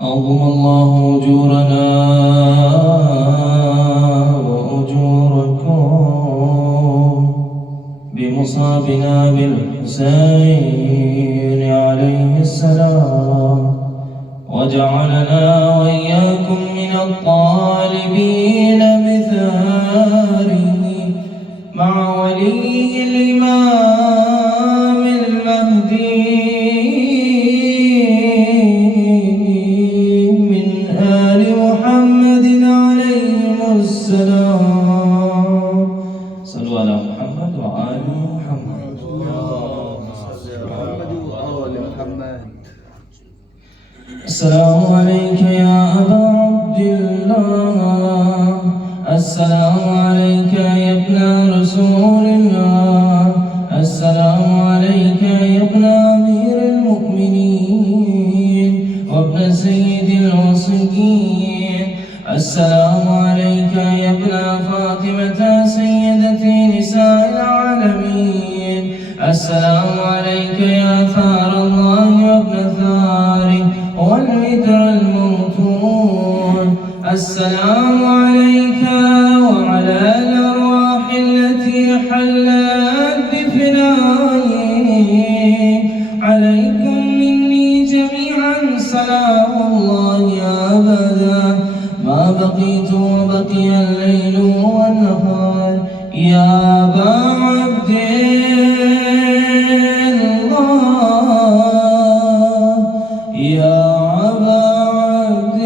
عظم الله أجورنا وأجوركم بمصابنا بالحسين عليه السلام، وجعلنا وإياكم من الطالبين بثاره مع ولي الإمام المهدي من آل محمد عليهم السلام. صلوا على محمد وآل محمد. اللهم صل على محمد وآل محمد. السلام عليك يا أبا عبد الله، السلام عليك يا ابن رسول الله، السلام عليك يا ابن أمير المؤمنين وابن سيد الوصيين، السلام عليك يا ابن فاطمة سيدتي نساء العالمين، السلام عليك يا ثار الله وابن ثاره والوتر الموتون، السلام عليك وعلى الأرواح التي حلت بفنائه، عليكم مني جميعا سلام الله أبدا ما بقيت وبقي الليل والنهار. يا أبا عبد الله، يا أبا عبد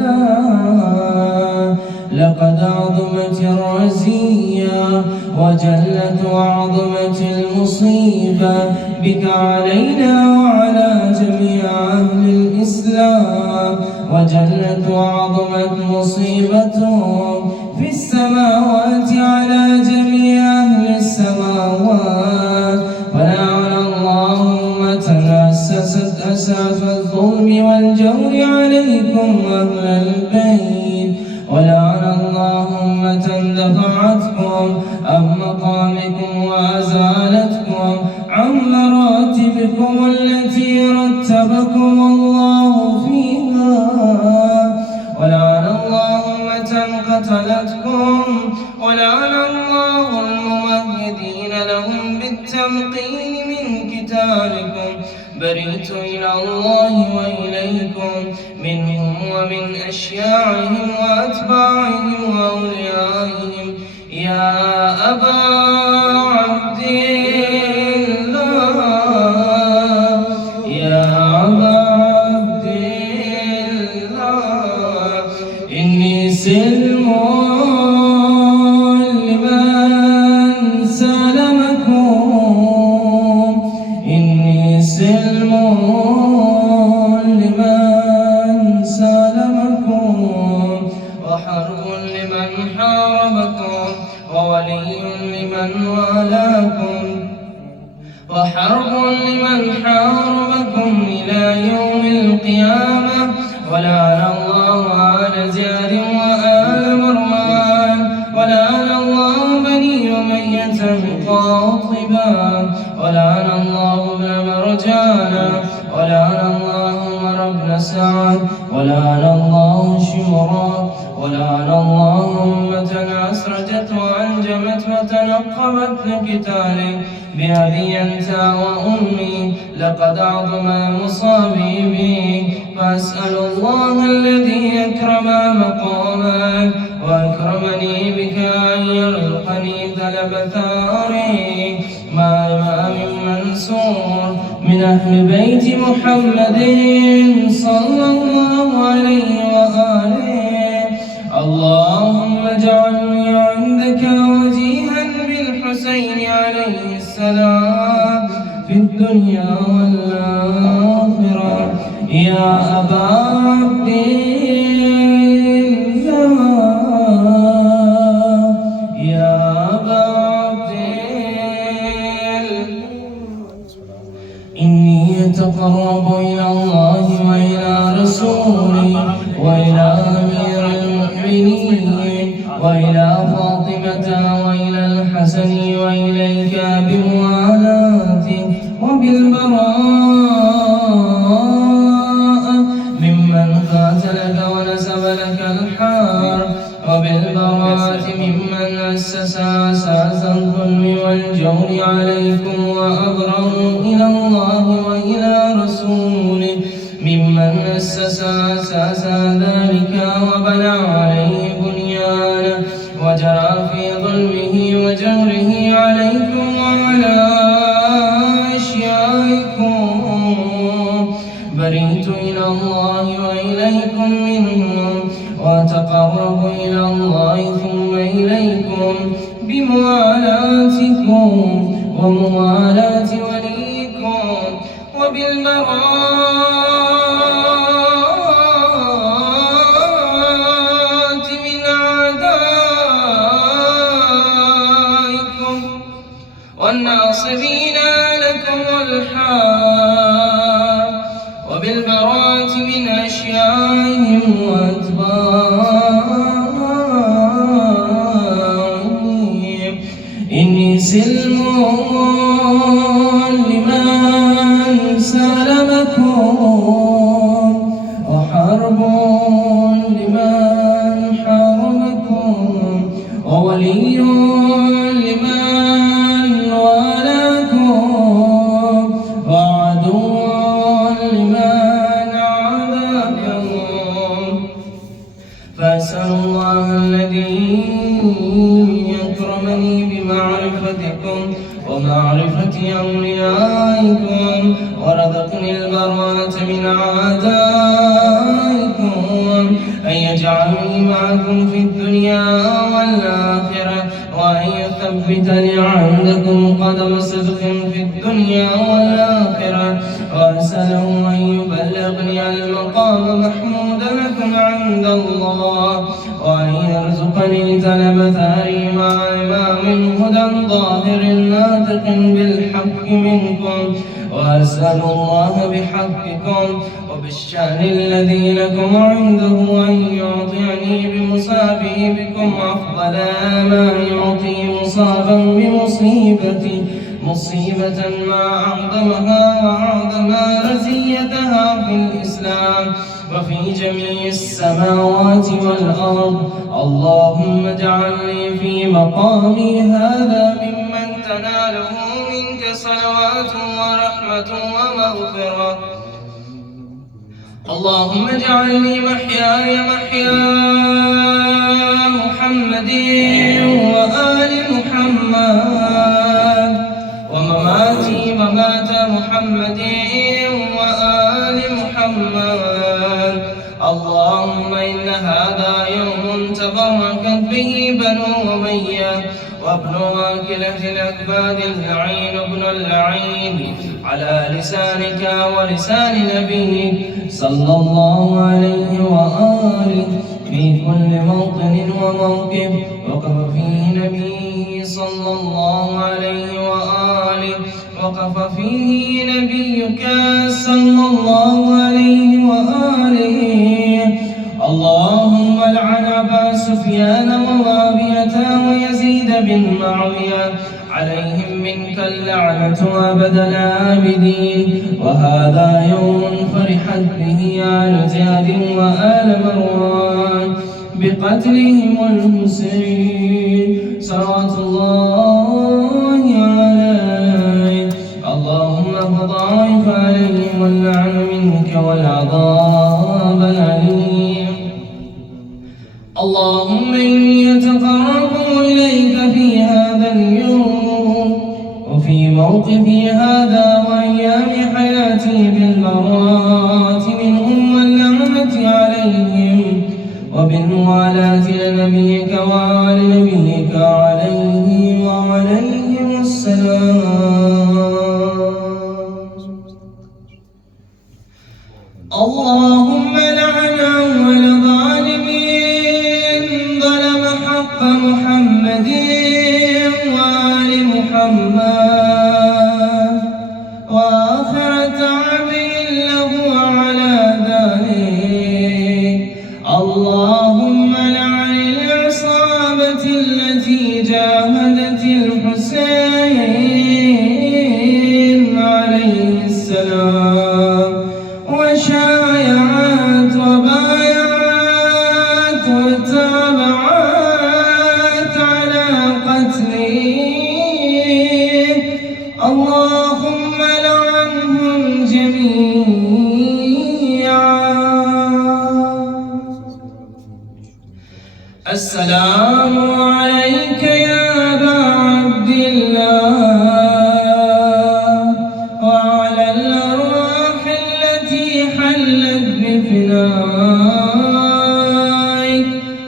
الله، لقد عظمت الرزية وجلت وعظمت المصيبة بك علينا وعلى جميع أهل الإسلام، وجلت وعظمت مصيبتهم في السماوات على جميع أهل السماوات. ولعن الله أمة أسست أساس الظلم والجور عليكم أهل البيت، ولعن الله أمة دفعتكم عن مقامكم وأزالتكم عن مراتبكم التي رتبكم الله فيها، ولعن الله أمة قتلتكم، ولعن الله الممهدين لهم بالتمقين من قتالكم. بريت إلى الله وإليكم منهم ومن أشياعهم وأتباعهم وأوليائهم. يا أبا عبد الله، يا أبا عبد الله، إني سلم لمن سلمكم، إني سلم لمن سلمكم، وحرب لمن حاربكم، وولي لمن والاكم، وحرب لمن حاربكم إلى يوم القيامة. ولعن الله آل زياد وآل مروان، ولعن الله بني أمية قاطبا، ولعن الله ابن مرجانا، ولعن الله عمر بن سعد، ولعن الله شمرا، ولعن الله أمة أسرجت وأنجمت وتنقبت لقتالك. بأبي أنت وأمي لقد عظم مصابي بك، فأسأل الله الذي أكرم مقامك وأكرمني بك أن يرزقني طلب ثارك مع إمام منصور من أهل بيت محمد صلى الله عليه وآله. اللهم اجعلني عندك وجيها بالحسين عليه السلام في الدنيا والآخرة. يا أبا عبد الله، يا أبا عبد الله، إني أتقرب إلى الله وإلى رسوله وإلى أمير المؤمنين وإلى فاطمة وإلى الحسن وإليك بموالاتك وبالبراء أسس ذلك وبنى عليه بنيانه وجرى في ظلمه وجوره عليكم وعلى أشيائكم بريت إلى الله وإليكم منهم وأتقرب إلى الله ثم إليكم بموالاتكم وموالاة وليكم وبالبراءة من أعدائكم والناصبين لكم الحال وبالبراءة من أشيائهم وأتباعهم إني سلم لمن سلمكم وحرب لمن حاربكم وولي لمن والاكم وعدو لمن عاداكم فأسأل الله الذي يكرمني بمعرفتكم ومعرفة أوليائكم ورزقني البراءة من أعدائكم أن يجعلني معكم في الدنيا والآخرة وأن يثبتني عندكم قدم صدق في الدنيا والآخرة وأسأله أن يبلغني المقام محمودا لكم عند الله وأن يرزقني طلب ثاري مع إمام هدى ظاهر ناطق بالحق منكم وأسأل الله بحقكم وبالشأن الذي لكم عنده أن يعطيني بمصابه بكم أفضل ما يعطي مصابا بمصيبتي مصيبة ما أعظمها وأعظم رزيتها في الإسلام وفي جميع السماوات والأرض اللهم اجعلني في مقامي هذا ممن تناله منك صلوات ورحمة ومغفرة اللهم اجعلني محياي محيا محمد وآل محمد ومماتي ممات محمد وآل محمد اللهم إن هذا يوم تبركت به بنو أمية وابن واكلة الأكباد اللعين ابن اللعين على لسانك ولسان نبيك صلى الله عليه وآله في كل موطن وموقف وقف فيه نبيه صلى الله عليه وآله وقف فيه نبيك صلى الله عليه وآله اللهم لعن أبا سفيان ومعاوية ويزيد بن معاوية عليهم منك اللعنة أبد الآبدين وهذا يوم فرحت به آل زياد وآل مروان بقتلهم الحسين صلوات الله عليه اللهم فضاعف عليهم اللعن منك والعذاب الأليم اللهم إني أتقرب إليك في هذا اليوم وفي موقفي هذا وأيام حياتي بالبراءة منهم واللعنة عليهم وبالموالاة لنبيك وآل نبيك عليه وعليهم السلام اللهم لعن أول ظالمين ظلم حق محمد وآل محمد وآخر تعب له على ذلك اللهم لعن العصابة التي جاهدت الحسين عليه السلام وشايعت وبايعت وتابعت على قتله اللهم لعنهم جميعا السلام عليك يا أبا عبد الله وعلى الأرواح التي حلت بفنائك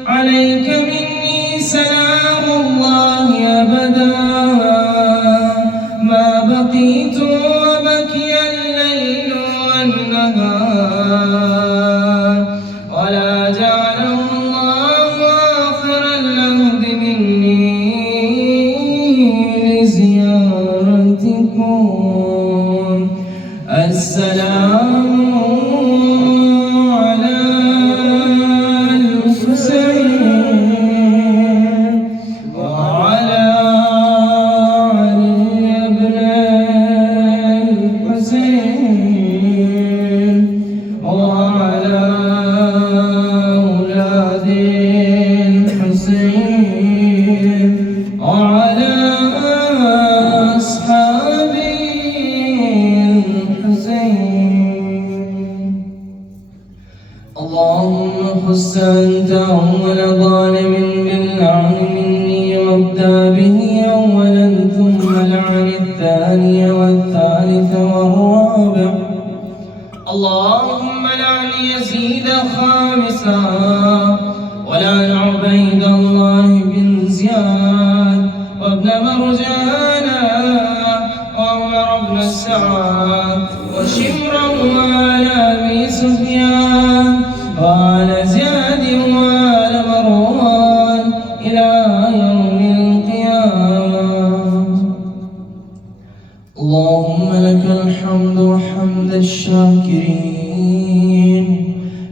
عليك مني سلام الله أبدا ما بقيت وبكي الليل والنهار ولا جعله الله آخر العهد مني لزيارتكم. السلام على الحسين وعلى علي بن الحسين وعلى أولاد الحسين وعلى أصحاب الحسين. اللهم خص أنت أول ظالم باللعن مني وابدأ به أولا ثم لعن الثاني والثالث والرابع. اللهم لعن يزيد خامسا ولعن عبيد الله بن زياد وابن مرجانا وعمر بن السعاد وشمرا وآل أبي سفيان وآل زياد وآل مروان إلى يوم القيامة. اللهم لك الحمد وحمد الشاكرين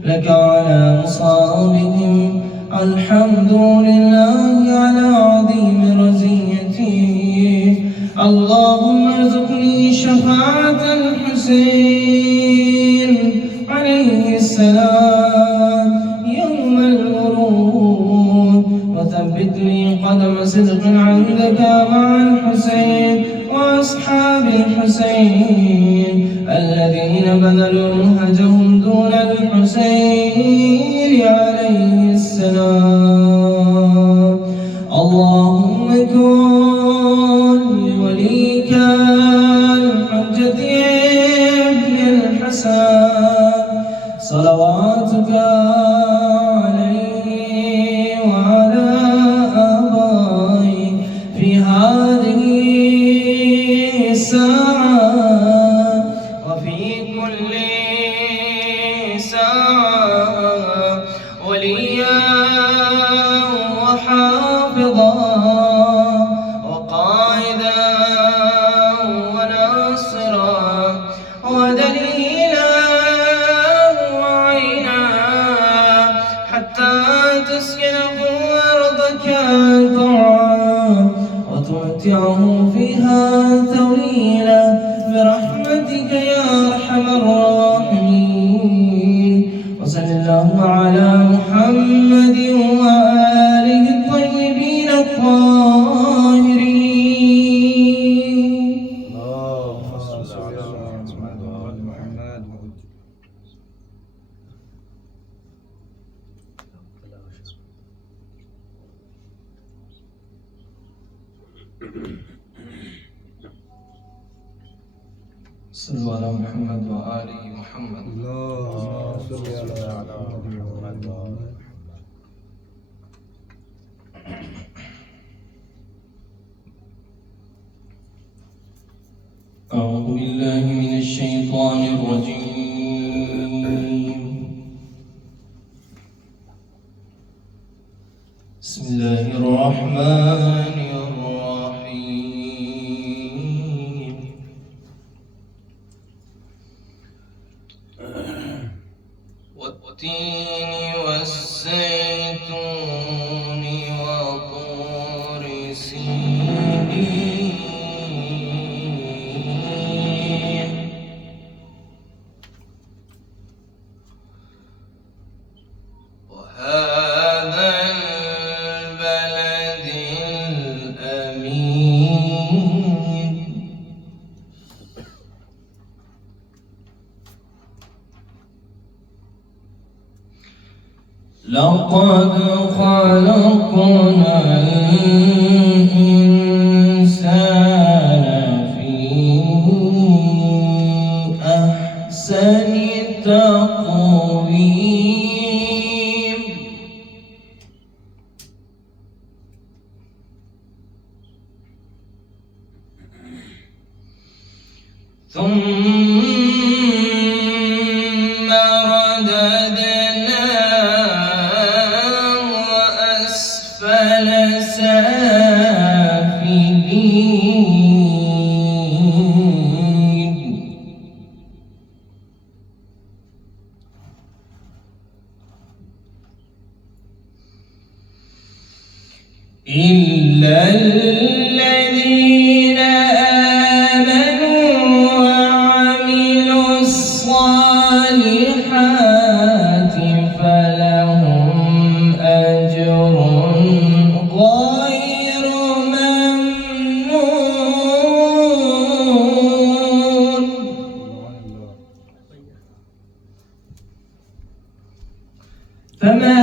لك على مصابهم الحمد لله على عظيم رزيته. اللهم ارزقني شفاعة الحسين عليه السلام يوم الورود وثبت لي قدم صدق عندك مع الحسين وأصحاب الحسين الذين بذلوا منهجهم دون الحسين عليه السلام. اللهم كن لوليك الحجة ابن الحسن صلواتك عليه وعلى آبائه في هذه الساعة وفي كل ساعة وليا وحافظا وقائدا وناصرا ودليلا وعينا حتى تسكنه أرضك طوعا وتمتعه فيها طويلا برحمتك يا أرحم الراحمين. وصل اللهم على محمد وآله الطيبين الطاهرين. اللهم صل على محمد وآل محمد. صلوا على محمد وآل محمد. اللهم صل على محمد وآل محمد. أعوذ بالله من الشيطان الرجيم. بسم الله الرحمن الرحيم. والتين والزيتون وطور سينين وهذا البلد الأمين. لقد خلقنا الإنسان في أحسن تقويم ثم رددناه أسفل سافلين إلا الذين آمنوا وعملوا الصالحات فلهم أجر غير ممنون فما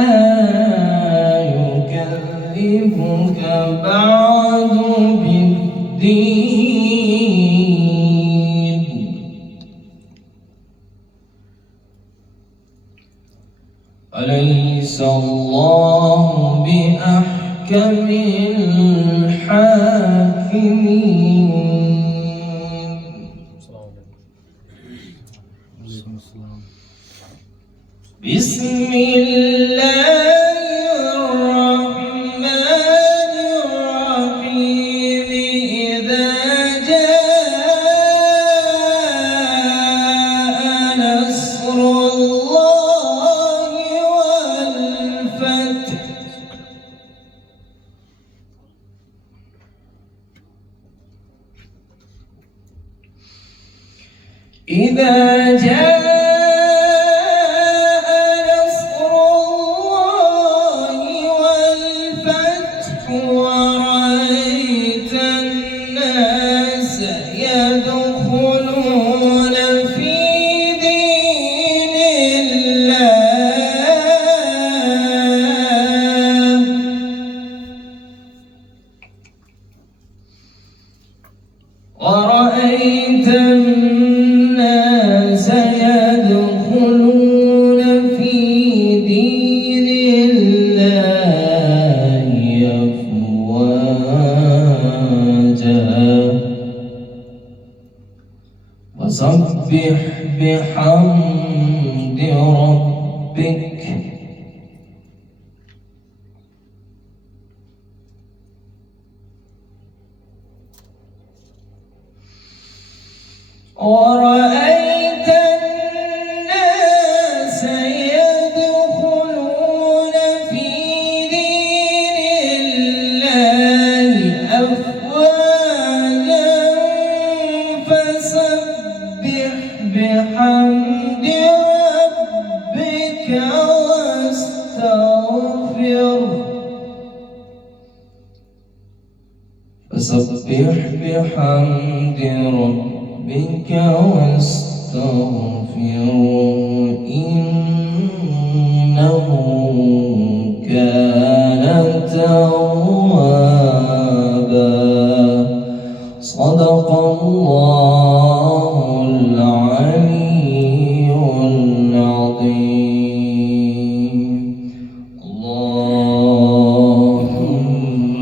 يكذبك بعد بالدين أليس الله بأحكم الحاكمين بسم الله الرحمن الرحيم إذا جاء نصر الله والفتح إذا جاء نصر الله والفتح ورأيت الناس يدخلون في دين الله ورأيت الناس يدخلون في دين الله أفواجا وسبح بحمد ربك ورأيت الناس يدخلون في دين الله أفواجا فسبح بحمد ربك واستغفره فسبح بحمد ربك واستغفره إنه كان توابا صدق الله العلي العظيم اللهم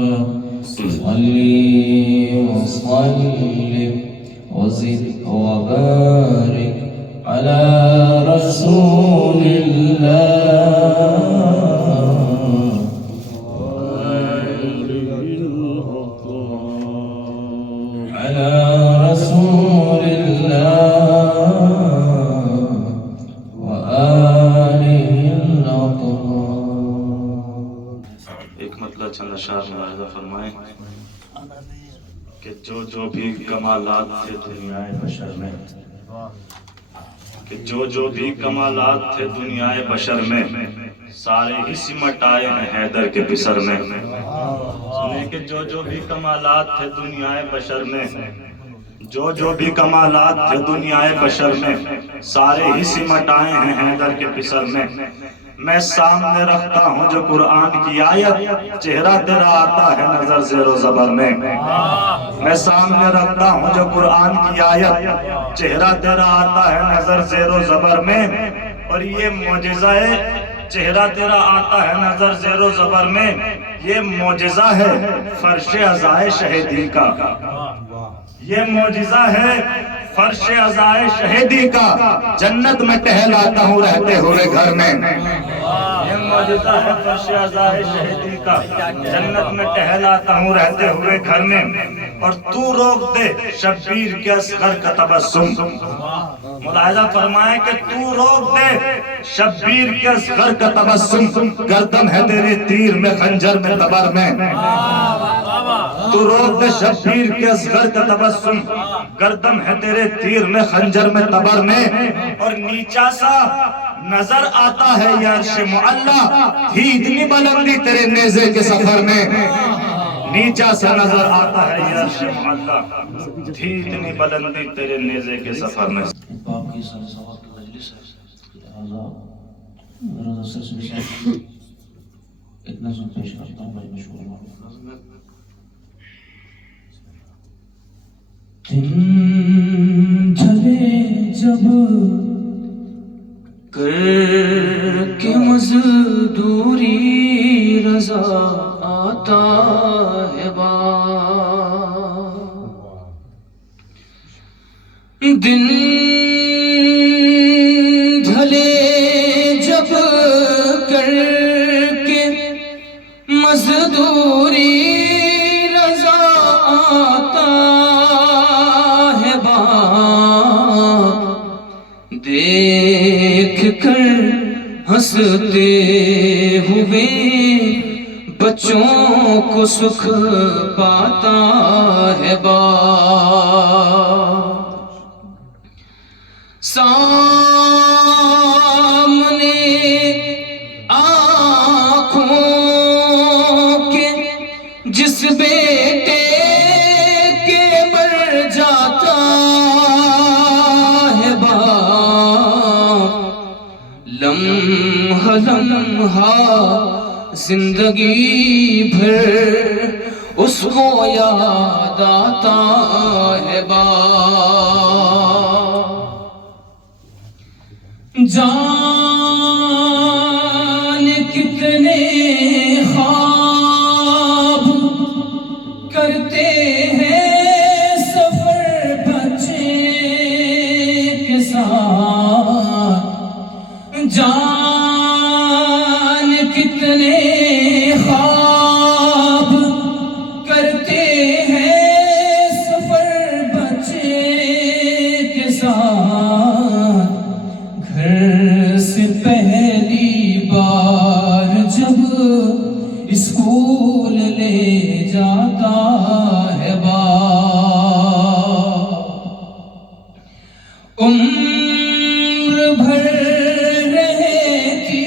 صل وسلم وزد وبارك على رسول الله على رسول الله وآله الأطهار ایک مطلب چند اشعار ملاحظہ فرمائیں کہ جو بھی کمالات تھے دنیا بشر میں جو بھی کمالات تھے دنیا بشر میں سارے ہی سمٹ آئے ہیں حیدر کے پسر میں سنے کہ جو بھی کمالات تھے دنیا بشر میں جو بھی کمالات تھے دنیا بشر میں سارے ہی سمٹ آئے ہیں حیدر کے پسر میں میں سامنے رکھتا ہوں جو قرآن کی آیت، چہرہ تیرا آتا ہے نظر زیر و زبر میں۔ میں سامنے رکھتا ہوں جو قرآن کی آیت، چہرہ تیرا آتا ہے نظر زیر و زبر میں۔ اور یہ معجزہ ہے، چہرہ تیرا آتا ہے نظر زیر و زبر میں، یہ معجزہ ہے فرش عزائے شہیدی کا۔ یہ معجزہ ہے فرش عزائے شہیدی کا، جنت میں ٹہلاتا ہوں رہتے ہوئے گھر میں۔ یہ معجزہ ہے فرش عزائے شہیدی کا، جنت میں ٹہلاتا ہوں رہتے ہوئے گھر میں۔ اور تو روک دے شبیر کے اصغر کا تبسم، ملاحظہ فرمائیں کہ تو روک دے شبیر کے اصغر کا تبسم، گردن ہے تیرے تیر میں خنجر میں تبر میں۔ تو روک دے شبیر کے اصغر کا تبسم، گردن ہے تیرے تیر میں خنجر میں تبر میں۔ اور نیچا سا نظر آتا ہے یا عرش معلا، تھی اتنی بلندی تیرے نیزے کے سفر میں۔ نیچا سا نظر آتا ہے یا عرش معلا، تھی اتنی بلندی تیرے نیزے کے سفر میں۔ باپ کی سال سوال کی مجلس ہے، رضا سلسلے سے ایک نظم پیش کرتا ہوں بڑی مشہور نظم ہے۔ دن ڈھلے جب کر کے مزدوری، رضا آتا ہے باپ۔ دن ڈھلے جب کر کے مزدوری، رضا آتا ہے باپ۔ دیکھ کر ہنستے ہوئے بچوں کو سکھ پاتا ہے باپ۔ سامنے آنکھوں کے جس بیٹے کے مر جاتا ہے باپ، لمحہ لمحہ زندگی بھر اس کو یاد آتا ہے باپ۔ جان کتنے خواب کرتے ہیں سفر بچے کے ساتھ، جان کتنے خواب کرتے ہیں سفر بچے کے ساتھ۔ گھر سے پہلی بار جب اسکول لے جاتا ہے باپ، عمر بھر رہتی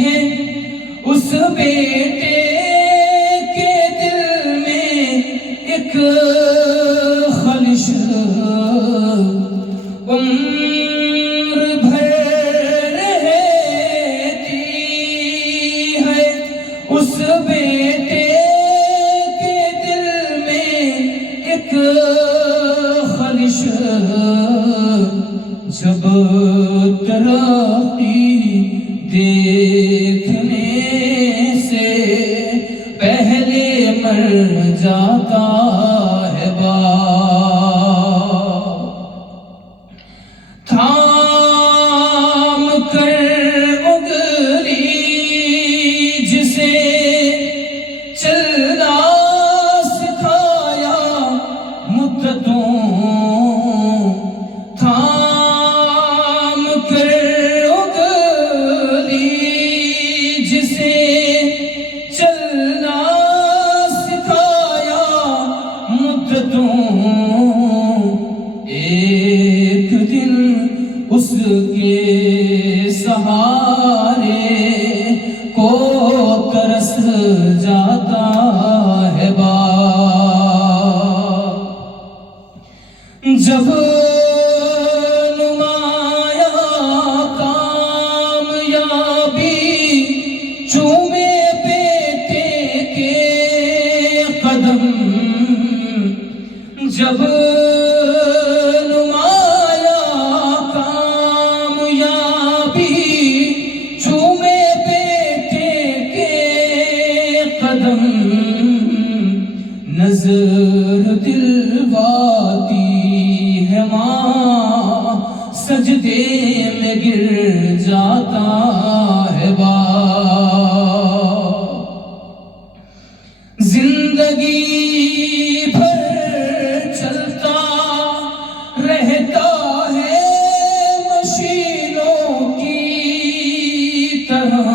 ہے اس بیٹے کے دل میں ایک خلش، عمر بھر رہتی ہے اس بیٹے کے دل میں ایک خلش، جب ترقی دیکھنے سے پہلے مر جاتا ہے باپ۔ تھام کر انگلی جسے چلنا سکھایا مدتوں، تھام کر انگلی جسے چلنا سکھایا مدتوں، ایک دن اس کے سہارے کو ترس جاتا ہے باپ۔ جب نمایاں کامیاب سجدے میں گر جاتا ہے باپ، زندگی بھر چلتا رہتا ہے مشینوں کی طرح،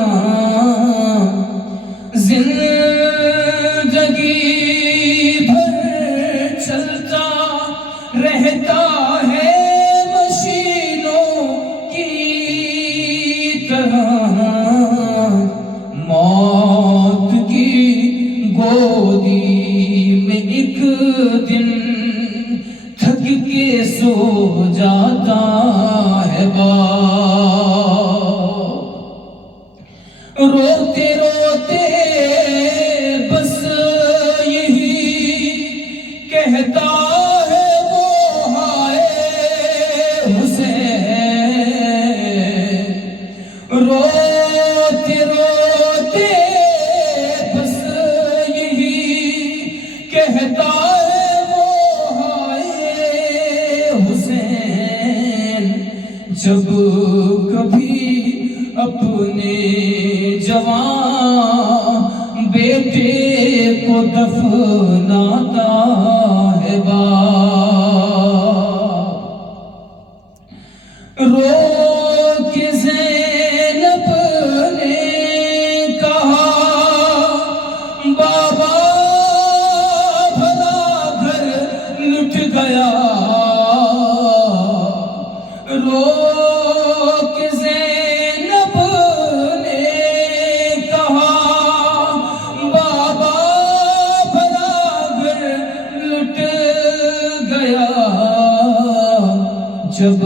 زندگی بھر چلتا رہتا ہے مشینوں کی طرح، موت کی گودی میں ایک دن تھک کے سو جاتا ہے باپ، روتے روتے بس یہی کہتا ہے وہ ہائے حسین، روتے روتے بس یہی کہتا ہے وہ ہائے حسین، جب کبھی اپنے جوان بیٹے کو دفناتا ہے باپ، رو کے زینب نے کہا بابا بھلا گھر لٹ گیا، رو کے زینب نے کہا بابا بھلا گھر لٹ گیا، جب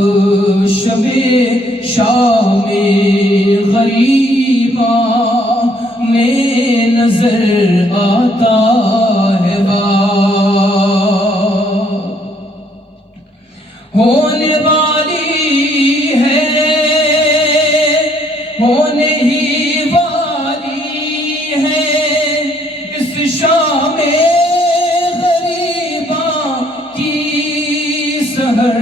شب شام غریباں میں نظر آتا ہے باپ، ہونے والی ہے ہونے ہی والی ہے اس شام غریباں کی سحر،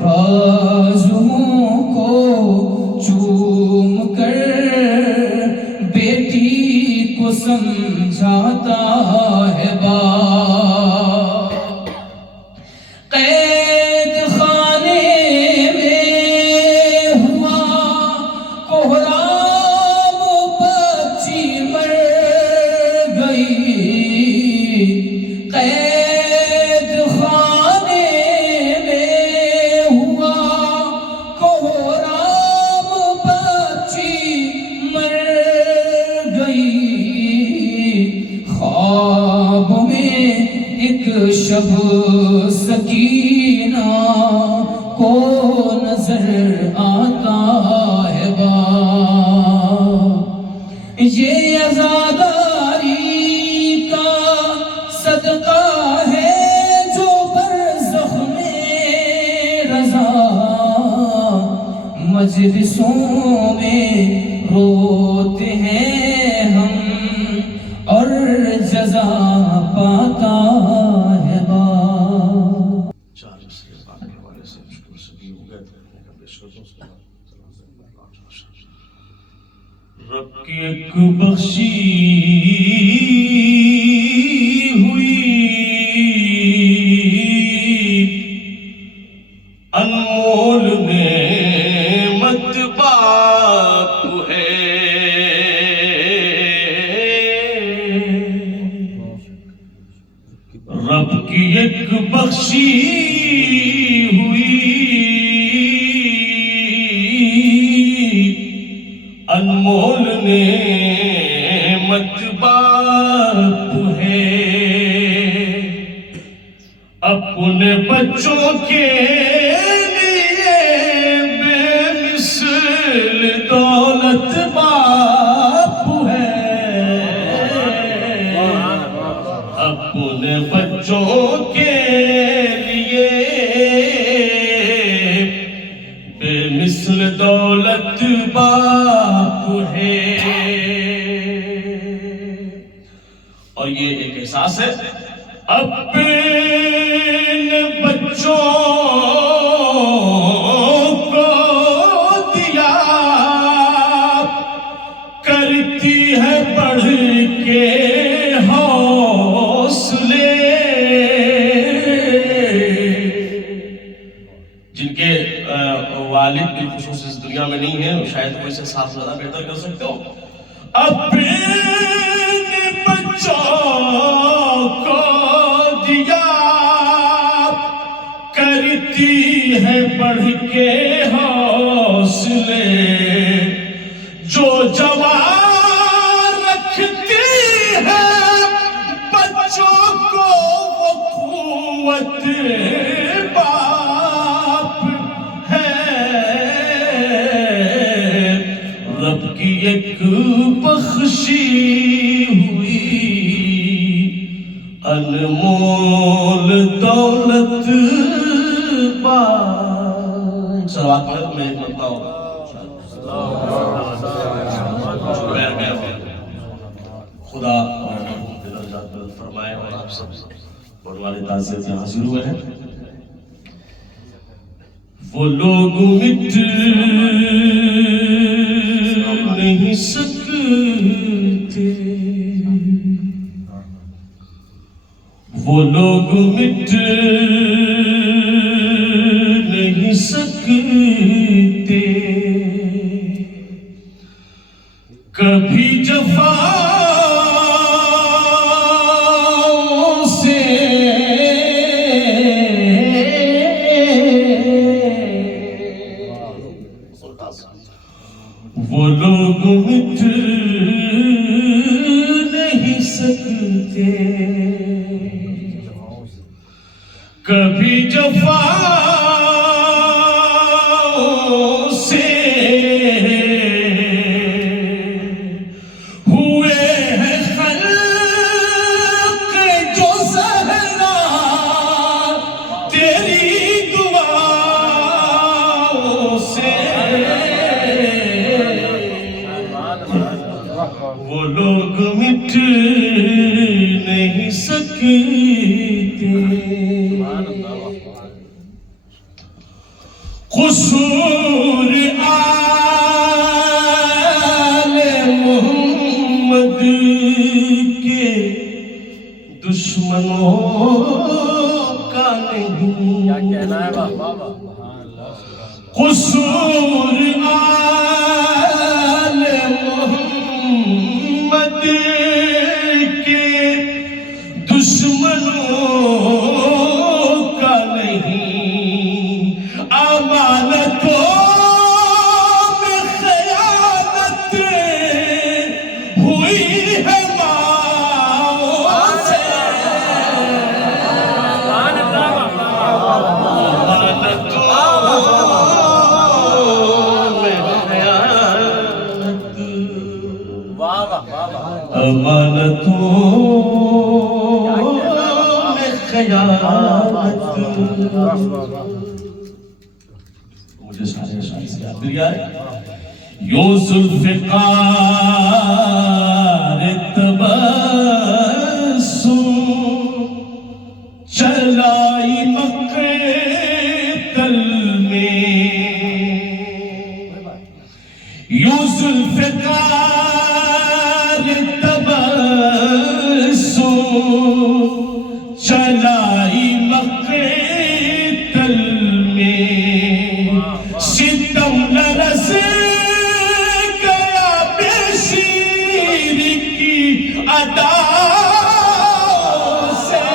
بازوؤں کو چوم کر بیٹی کو سمجھاتا ہے باپ، قید خانے میں ہوا کوہرام، بچی مر گئی، قید خانے میں ہوا کوہرام، بچی مر گئی، خواب میں ایک شب سکینہ کو نظر آتا ہے باپ، یہ عزاداری کا صدقہ ہے جو برزخ میں رضا، مجلسوں میں روتے ہیں ہم اور جزا پاتا ہے باپ۔ چار مسئلے بات کے حوالے سے مشکل سے بھی ہو گئے تھے، پیش کرتا ہوں اس کے بعد رب کی ایک بخشی ہوئی انمول نعمت باپ ہے، رب کی ایک بخشی ہوئی انمول نعمت باپ ہے، اپنے بچوں کے لیے بے مثل دولت باپ ہے، اپنے بچوں کے لیے بے مثل دولت باپ ہے، اور یہ ایک احساس ہے اپنے بچوں والد بالخصوص اس دنیا میں نہیں ہے، شاید کوئی سے صاف زیادہ بہتر کر سکتے ہو. اپنے بچوں کو دیا کرتی ہے بڑھ کے حوصلے، جو جوان رکھتی ہے بچوں کو وہ قوت باپ ہے. رب کی ایک بخشی ہوئی انمول دولت باپ. سلوات پڑھیں میں پڑھتا ہوں. خدا فرمائے اور آپ سب اور والے تعزیت سے حاضر ہوئے ہیں. وہ لوگ مٹ نہیں سکتے، وہ لوگ مٹ نہیں سکتے، کبھی جفاؤں سے وہ لوگ مٹ نہیں سکتے، کبھی جفاؤں سے ہوئے ہیں خلق جو زہرا تیری دعاؤں سے. وہ لوگ مٹ نہیں سکتے، قصور آل محمد کے دشمنوں کا نہیں. کیا کہنا ہے بابا؟ قصور آل محمد کے دشمنوں کا نہیں. امانتوں میں خیانت ہوئی ہے ماؤں سے، امانتوں میں خیانت. مجھے سارے اشعار سے یاد دیا ہے. یوں ذوالفقار تبسم چلائی مقتل میں، یوں ذوالفقار تبسم چلائی مقتل میں، ستم لرز گیا بے شیر کی اداؤں سے،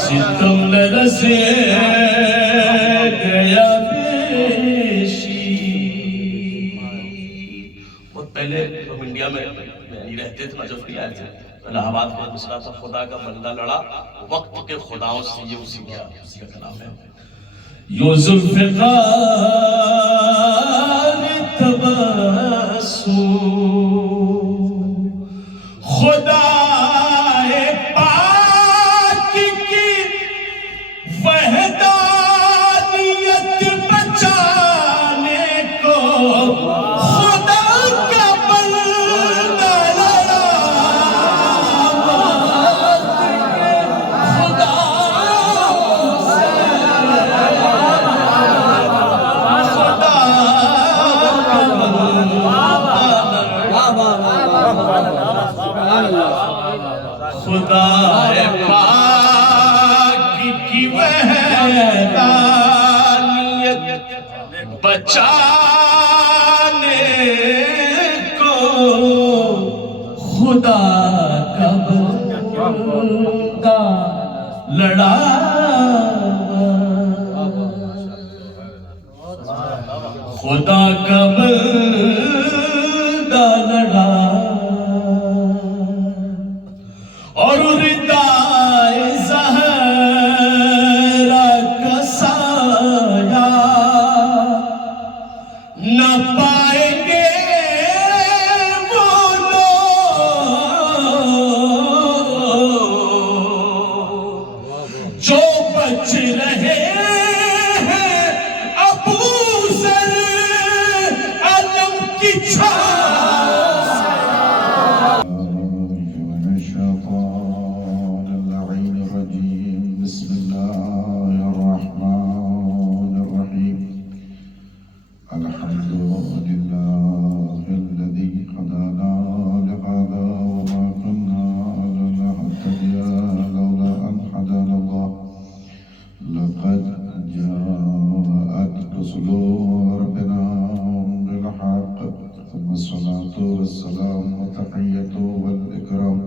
ستم لرز گیا بے شیر. بہت پہلے ہم انڈیا میں نہیں رہتے تھے، نجف نہیں آئے تھے، الہ آباد کا دوسرا تھا. خدا کا بندہ لڑا وقت کے خداؤں سے، یہ اسی کا کلام ہے. یوں ذوالفقار تبسم خدا پاک کی وحدانیت بچانے کو خدا کا بندہ لڑا، خدا حیدانیت بچانے کو خدا کا بندہ لڑا خدا کا بندہ لڑا اور ردائے زہرا کا سایہ نہ پائیں گے وہ لوگ جو بچ رہے ہیں ابو ذر علم کی چھاؤں من الشيطان اللعين الرجيم بسم الله الرحمن الرحيم الحمد لله الذي هدانا لهذا وما كنا لنهتدي لولا أن هدانا الله لقد جاءت رسل ربنا بالحق ثم الصلاة والسلام والتحية والإكرام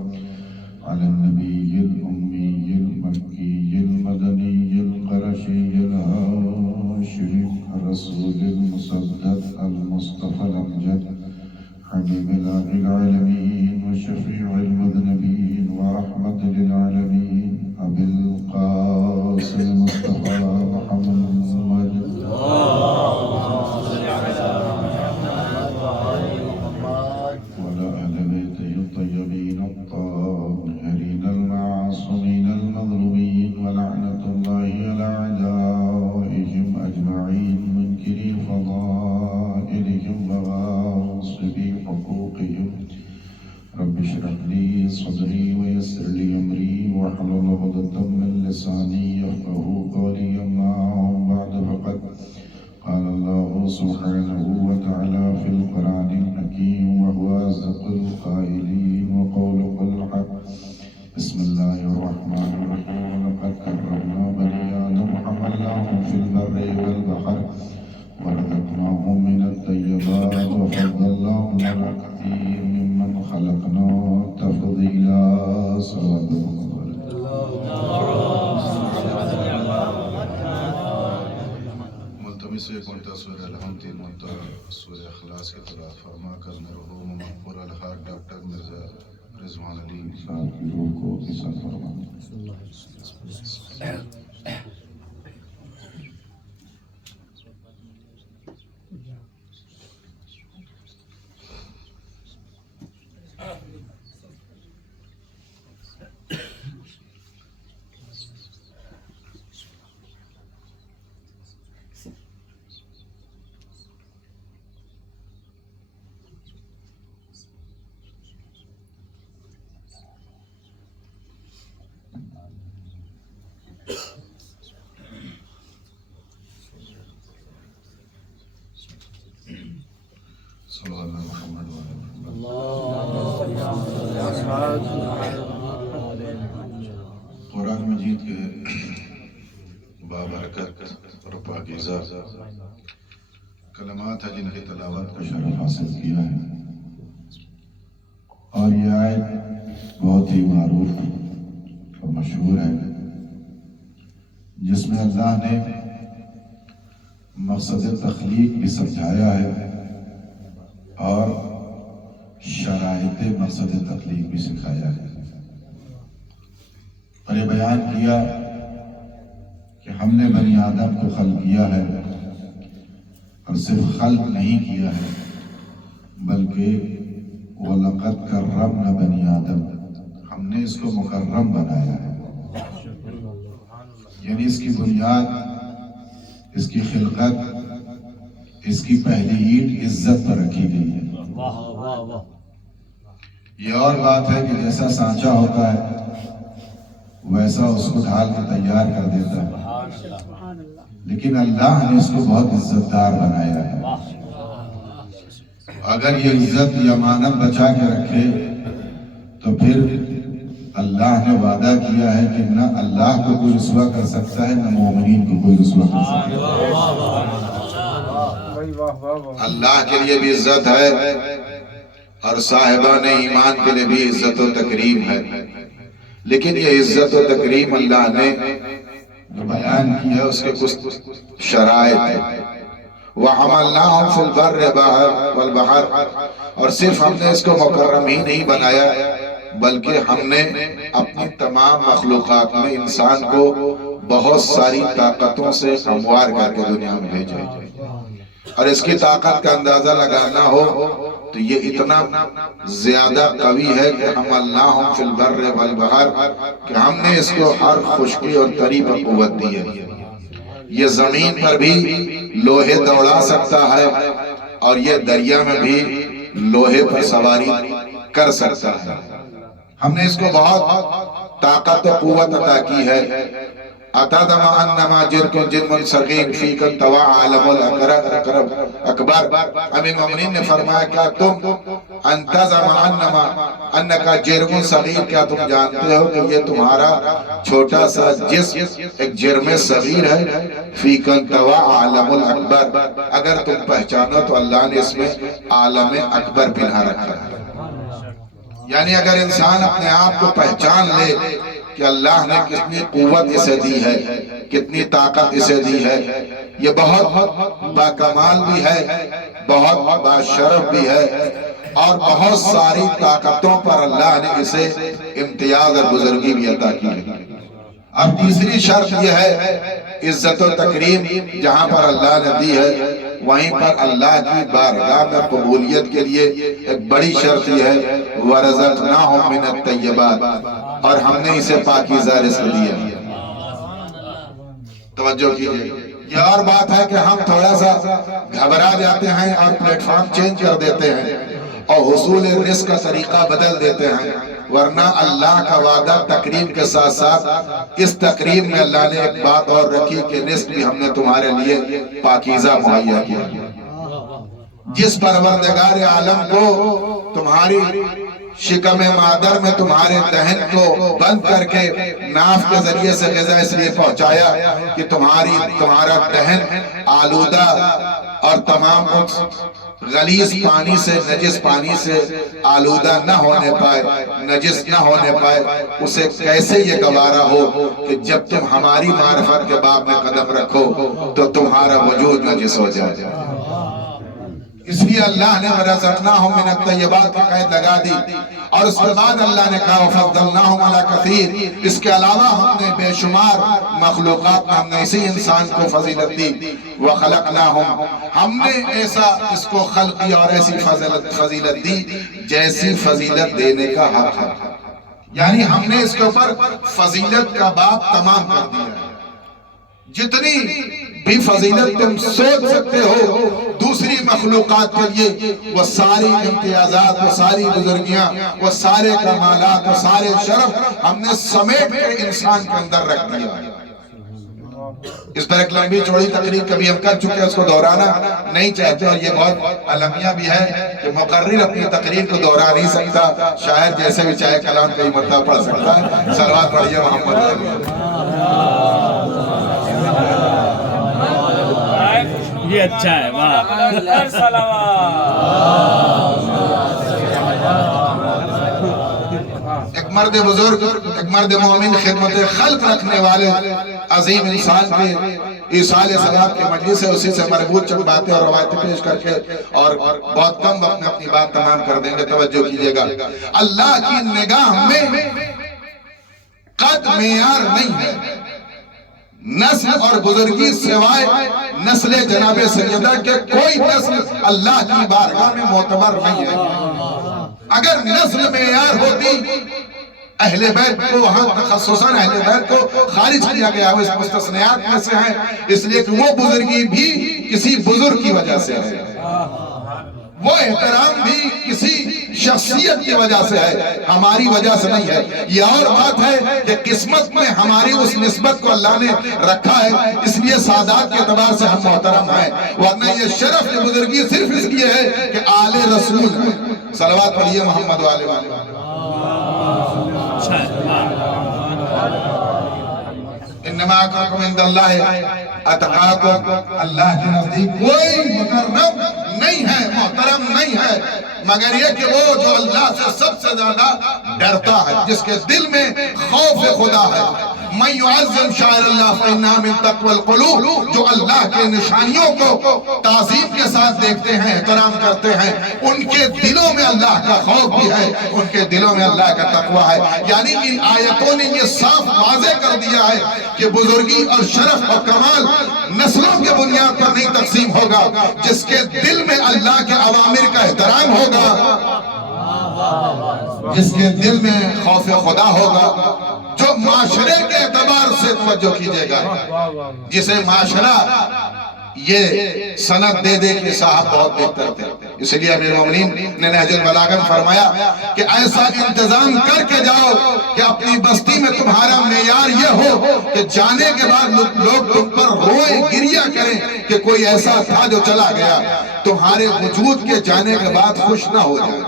على النبي الأمي المكي المدني القرشي الهاشمي الرسول المسدد المصطفى الأمجد حبيب الله العالمين وشفيع المذنبين ورحمة للعالمين أبي القاسم المصطفى محمد وعلى أهل بيته الطيبين الطاهرين المعصومين المظلومين ولعنة الله على أعدائهم أجمعين منكري فضائلهم وغاصبي حقوقهم رب اشرح لي صدري ويسر لي أمري واحلل عقدة من لساني يفقهوا قولي أما بعد فقد قال الله سبحانه وتعالى في القرآن الحكيم وهو أصدق القائلين وقوله الحق بسم الله الرحمن الرحيم ولقد كرمنا بني آدم حملناهم في البر والبحر ورزقناهم من الطيبات وفضلناهم على كثير ممن خلقنا تفضيلا صلى الله ملتمس کنتا سورہ الحمد منتہا سورہ اخلاص کی طرح فرما کر مرحوم مغفور الحاق ڈاکٹر مرزا رضوان علی صاحب کی روح کو احسان فرما. صلی اللہ علیہ محمد قرآن مجید کے بابرکت اور پاکیزہ کلمات ہیں جن کی تلاوت کا شرف حاصل کیا ہے، اور یہ آیت بہت ہی معروف اور مشہور ہے، جس میں اللہ نے مقصد تخلیق بھی سمجھایا ہے اور شرائط مقصد تخلیق بھی سکھایا ہے، اور یہ بیان کیا کہ ہم نے بنی آدم کو خلق کیا ہے، اور صرف خلق نہیں کیا ہے بلکہ وَلَقَدْ كَرَّمْنَا بَنِي آدم، ہم نے اس کو مکرم بنایا ہے، یعنی اس کی بنیاد، اس کی خلقت، اس کی پہلی اینٹ عزت پر رکھی گئی ہے. یہ اور بات ہے کہ جیسا سانچہ ہوتا ہے ویسا اس کو ڈھال کے تیار کر دیتا ہے، لیکن اللہ نے اس کو بہت عزت دار بنایا ہے. اگر یہ عزت یا مانت بچا کے رکھے تو پھر اللہ نے وعدہ کیا ہے کہ نہ اللہ کو کوئی رسوا کر سکتا ہے نہ مومنین کو کوئی رسوا کر سکتا ہے۔ اللہ کے لیے بھی عزت ہے اور صاحبان ایمان کے لیے بھی عزت و تکریم ہے، لیکن یہ عزت و تکریم اللہ نے جو بیان کی ہے اس کے کچھ شرائط ہے۔ وَحَمَلْنَاهُمْ فِي الْبَرِّ وَالْبَحْرِ، اور صرف ہم نے اس کو مکرم ہی نہیں بنایا بلکہ ہم نے اپنی تمام مخلوقات میں انسان کو بہت ساری طاقتوں سے ہموار کر کے دنیا میں بھیجا، اور اس کی طاقت کا اندازہ لگانا ہو تو یہ اتنا زیادہ قوی ہے کہ حملناہم فی البر والبحر، کہ ہم نے اس کو ہر خشکی اور تری پر قوت دی ہے۔ یہ زمین پر بھی لوہے دوڑا سکتا ہے اور یہ دریا میں بھی لوہے پر سواری کر سکتا ہے۔ ہم نے اس کو بہت طاقت و قوت عطا کی ہے۔ اتدم انما جرکن جرم صغیر فیکن توا عالم اکبر۔ امیر مومنین نے فرمایا کیا تم انتظم انکا جرم صغیر، کیا تم جانتے ہو کہ یہ تمہارا چھوٹا سا جسم ایک جرم صغیر ہے؟ فیکن توا عالم اکبر، اگر تم پہچانو تو اللہ نے اس میں عالم اکبر پنہا رکھا ہے۔ یعنی اگر انسان اپنے آپ کو پہچان لے کہ اللہ نے کتنی قوت اسے دی ہے، کتنی طاقت اسے دی ہے، یہ بہت باکمال بھی ہے، بہت باشرف بھی ہے، اور بہت ساری طاقتوں پر اللہ نے اسے امتیاز اور بزرگی بھی عطا کی ہے۔ اب تیسری شرط یہ ہے عزت و تکریم جہاں پر اللہ نے دی ہے وہیں پر اللہ کی بارگاہ میں قبولیت کے لیے ایک بڑی شرط یہ ہے وَرَزَقْنَاهُمْ مِنَ الطَّيِّبَاتِ، اور ہم نے اسے پاکیزہ رزق دیا۔ توجہ کیجئے، یہ اور بات ہے کہ ہم تھوڑا سا گھبرا جاتے ہیں اور پلیٹ فارم چینج کر دیتے ہیں اور حصول رزق کا طریقہ بدل دیتے ہیں، ورنہ اللہ کا وعدہ تکریم کے ساتھ ساتھ اس تقریب میں اللہ نے ایک بات اور رکھی کہ رزق بھی ہم نے تمہارے لیے پاکیزہ مہیا کیا۔ جس پروردگار عالم کو تمہاری شکم مادر میں تمہارے دہن کو بند کر کے ناف کے ذریعے سے غذا اس لیے پہنچایا کہ تمہارا دہن آلودہ اور تمام غلیظ پانی سے، نجس پانی سے آلودہ نہ ہونے پائے، نجس نہ ہونے پائے، اسے کیسے یہ گوارا ہو کہ جب تم ہماری معرفت کے باب میں قدم رکھو تو تمہارا وجود نجس ہو جائے۔ اس لیے اللہ نے وَرَزَقْنَاهُمْ مِنَ الطَّيِّبَاتِ کی قید لگا دی، اور اس کے بعد اللہ نے کہا وَفَضَّلْنَاهُمْ عَلَى كَثِيرٍ، اس کے علاوہ ہم نے بے شمار مخلوقات میں ہم نے اسی انسان کو فضیلت دی۔ وَخَلَقْنَاهُمْ، ہم نے ایسا اس کو خلق کیا اور ایسی فضیلت دی جیسی فضیلت دینے کا حق ہے، یعنی ہم نے اس کے اوپر فضیلت کا باب تمام کر دیا ہے۔ جتنی بھی فضیلت تم سوچ سکتے ہو دوسری مخلوقات کے لیے، وہ ساری امتیازات، وہ ساری بزرگیاں، وہ سارے کمالات، وہ سارے شرف ہم نے سمیٹ کے انسان کے اندر رکھ دیا۔ اس پر ایک لمبی چوڑی تقریر کبھی ہم کر چکے، اس کو دہرانا نہیں چاہتے، اور یہ بہت المیہ بھی ہے کہ مقرر اپنی تقریر کو دہرا نہیں سکتا، شاعر جیسے بھی چاہے کلام کئی مرتبہ پڑھ سکتا ہے۔ صلوات پڑھیے محمد۔ یہ اچھا ہے، ایک مرد بزرگ، ایک مرد مومن، خدمت خلق رکھنے والے عظیم انسان کے ایصال ثواب کے مجلس ہے، اسی سے مربوط چند باتیں اور روایتیں پیش کر کے اور بہت کم وقت میں اپنی بات تمام کر دیں گے، توجہ کیجئے گا۔ اللہ کی نگاہ میں قد معیار نہیں ہے، نسل اور بزرگی سوائے نسل جناب سیدہ کے کوئی نسل اللہ کی بارگاہ میں معتبر نہیں ہے۔ اگر نسل معیار ہوتی، اہل بیت کو وہاں تخصصاً اہل بیت کو خارج کیا گیا، وہ اس مستثنیات میں سے ہیں، اس لیے کہ وہ بزرگی بھی کسی بزرگ کی وجہ سے ہے، وہ احترام بھی کسی شخصیت کی وجہ سے ہے، ہماری وجہ سے نہیں ہے۔ یہ اور بات ہے کہ قسمت میں ہماری اس نسبت کو اللہ نے رکھا ہے، اس لیے سادات کے اعتبار سے ہم محترم ہیں، ورنہ یہ شرف یہ بزرگی صرف اس لیے ہے کہ آل رسول ہے۔ صلوات پڑھیے محمد والے انما اکرمکم عند اللہ اتقاکم، اللہ کے نزدیک کوئی مکرم نہیں ہے، محترم نہیں ہے مگر یہ کہ وہ جو اللہ سے سب سے زیادہ ڈرتا ہے، جس کے دل میں خوف خدا ہے۔ من يعظم شعائر اللہ فإنها من تقوى القلوب، جو اللہ کے نشانیوں کو تعظیم کے ساتھ دیکھتے ہیں، احترام کرتے ہیں، ان کے دلوں میں اللہ کا خوف بھی ہے، ان کے دلوں میں اللہ کا تقوی ہے۔ یعنی ان آیتوں نے یہ صاف واضح کر دیا ہے کہ بزرگی اور شرف اور کمال نسلوں کے بنیاد پر نہیں تقسیم ہوگا، جس کے دل میں اللہ کے اوامر کا احترام ہوگا، جس کے دل میں خوف خدا ہوگا، جو معاشرے کے اعتبار سے توجہ کیجئے گا، جسے معاشرہ یہ سند دے دے کہ صاحب بہت بہتر تھے۔ اس لیے امیر المومنین نے نہج البلاغہ میں فرمایا کہ ایسا انتظام کر کے جاؤ کہ اپنی بستی میں تمہارا معیار یہ ہو کہ جانے کے بعد لوگ تم پر روئیں گریہ کریں کہ کوئی ایسا تھا جو چلا گیا، تمہارے وجود کے جانے کے بعد خوش نہ ہو جائے۔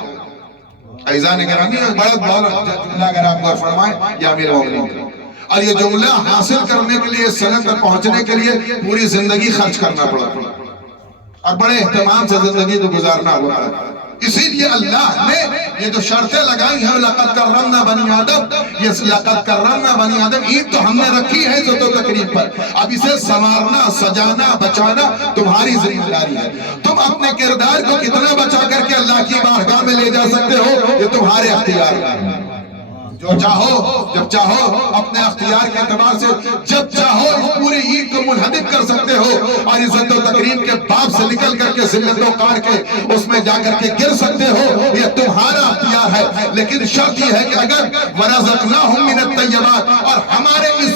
عزیزان گرامی، بڑا جملہ اگر آپ غور فرمائیں یا امیر المومنین، اور یہ جملہ حاصل کرنے کے لیے، سند پر پہنچنے کے لیے پوری زندگی خرچ کرنا پڑا اور بڑے اہتمام سے زندگی کو گزارنا ہوا ہے۔ اسی لیے اللہ نے یہ جو شرطیں لگائی ہیں، لقد کرمنا بنی آدم، یہ لقد کرمنا بنی آدم، عید تو ہم نے رکھی ہے عزت و تقریب پر، اب اسے سنوارنا، سجانا، بچانا تمہاری ذمہ داری ہے۔ تم اپنے کردار کو کتنا بچا کر کے اللہ کی بارگاہ میں لے جا سکتے ہو، یہ تمہارے اختیار میں ہے۔ جو چاہو، جب چاہو اپنے اختیار کے اعتبار سے جب چاہو اس پوری عید کو منہدم کر سکتے ہو، اور عزت و تکریم کے باب سے نکل کر کے ذلت و کار کے اس میں جا کر کے گر سکتے ہو، یہ تمہارا اختیار ہے۔ لیکن شرط یہ ہے کہ اگر وَرَزَقْنَاهُم مِّنَ الطَّيِّبَاتِ، اور ہمارے اس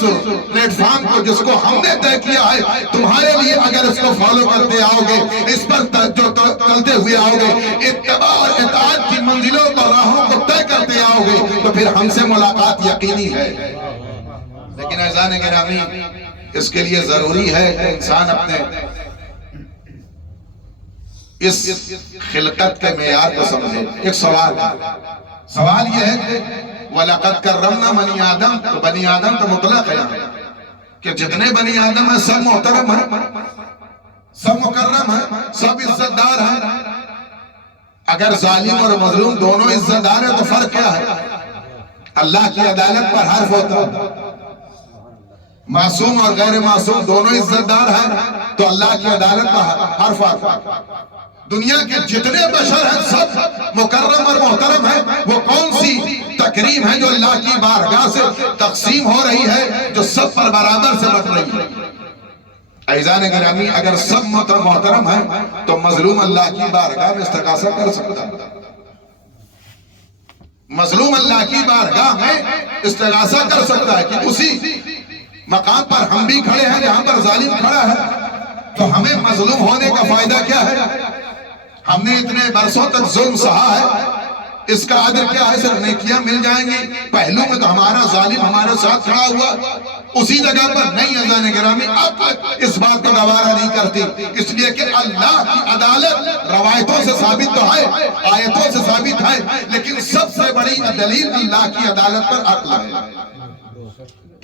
پلیٹ فارم کو جس کو ہم نے طے کیا ہے تمہارے لیے اگر اس کو فالو کرتے آؤ گے، اس پر جو چلتے ہوئے آؤ گے، اتباع اور اطاعت کی منزلوں اور راہوں کو طے کرتے آؤ گے، تو پھر ہم سے ملاقات یقینی ہے۔ لیکن اعزان گرامی، اس کے لیے ضروری ہے کہ انسان اپنے اس خلقت کے معیار کو سمجھے۔ ایک سوال یہ ہے کہ وَلَقَدْ كَرَّمْنَا بَنِي آدم، تو بنی آدم تو مطلق ہے کہ جتنے بنی آدم ہیں سب محترم ہیں، سب مکرم ہیں، سب عزت دار ہیں۔ اگر ظالم اور مظلوم دونوں عزت دار ہیں تو فرق کیا ہے؟ اللہ کی عدالت پر حرف ہوتا ہے، معصوم اور غیر معصوم دونوں عزت دار ہیں تو اللہ کی عدالت پر حرف آتا ہے۔ دنیا کے جتنے بشر ہیں سب مکرم اور محترم ہیں، وہ کون سی تکریم ہے جو اللہ کی بارگاہ سے تقسیم ہو رہی ہے، جو سب پر برابر سے بٹ رہی ہے۔ عزیزان گرامی، اگر سب محترم ہیں تو مظلوم اللہ کی بارگاہ میں استغاثہ کر سکتا ہے، مظلوم اللہ کی بارگاہ میں استغاثہ کر سکتا ہے کہ اسی مقام پر ہم بھی کھڑے ہیں جہاں پر ظالم کھڑا ہے، تو ہمیں مظلوم ہونے کا فائدہ کیا ہے؟ ہم نے اتنے برسوں تک ظلم سہا ہے، اس کا عدل کیا ہے؟ صرف نیکیاں مل جائیں گی؟ پہلو میں تو ہمارا ظالم ہمارے ساتھ کھڑا ہوا اسی جگہ پر نہیں۔ عزیزان گرامی، اب اس بات کو گوارا نہیں کرتی، اس لیے کہ اللہ کی عدالت روایتوں سے ثابت تو ہے، آیتوں سے ثابت ہے، لیکن سب سے بڑی دلیل اللہ کی عدالت پر عقل ہے۔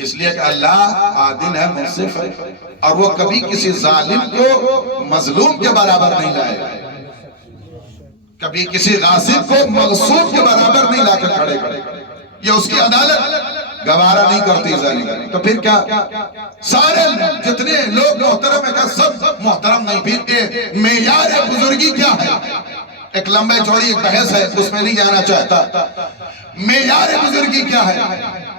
اس لیے کہ اللہ عادل ہے، منصف ہے، اور وہ کبھی کسی ظالم کو مظلوم کے برابر نہیں لائے، کبھی کسی غاصب کو مغصوب کے برابر نہیں لا کر کھڑے کرے، یہ اس کی عدالت گوارا نہیں کرتی ظالم۔ تو پھر کیا سارے جتنے لوگ محترم ہیں، سب محترم نہیں؟ پھر معیار بزرگی کیا ہے؟ ایک لمبے چوڑی ایک بحث ہے، اس میں نہیں جانا چاہتا۔ معیار بزرگی کیا ہے؟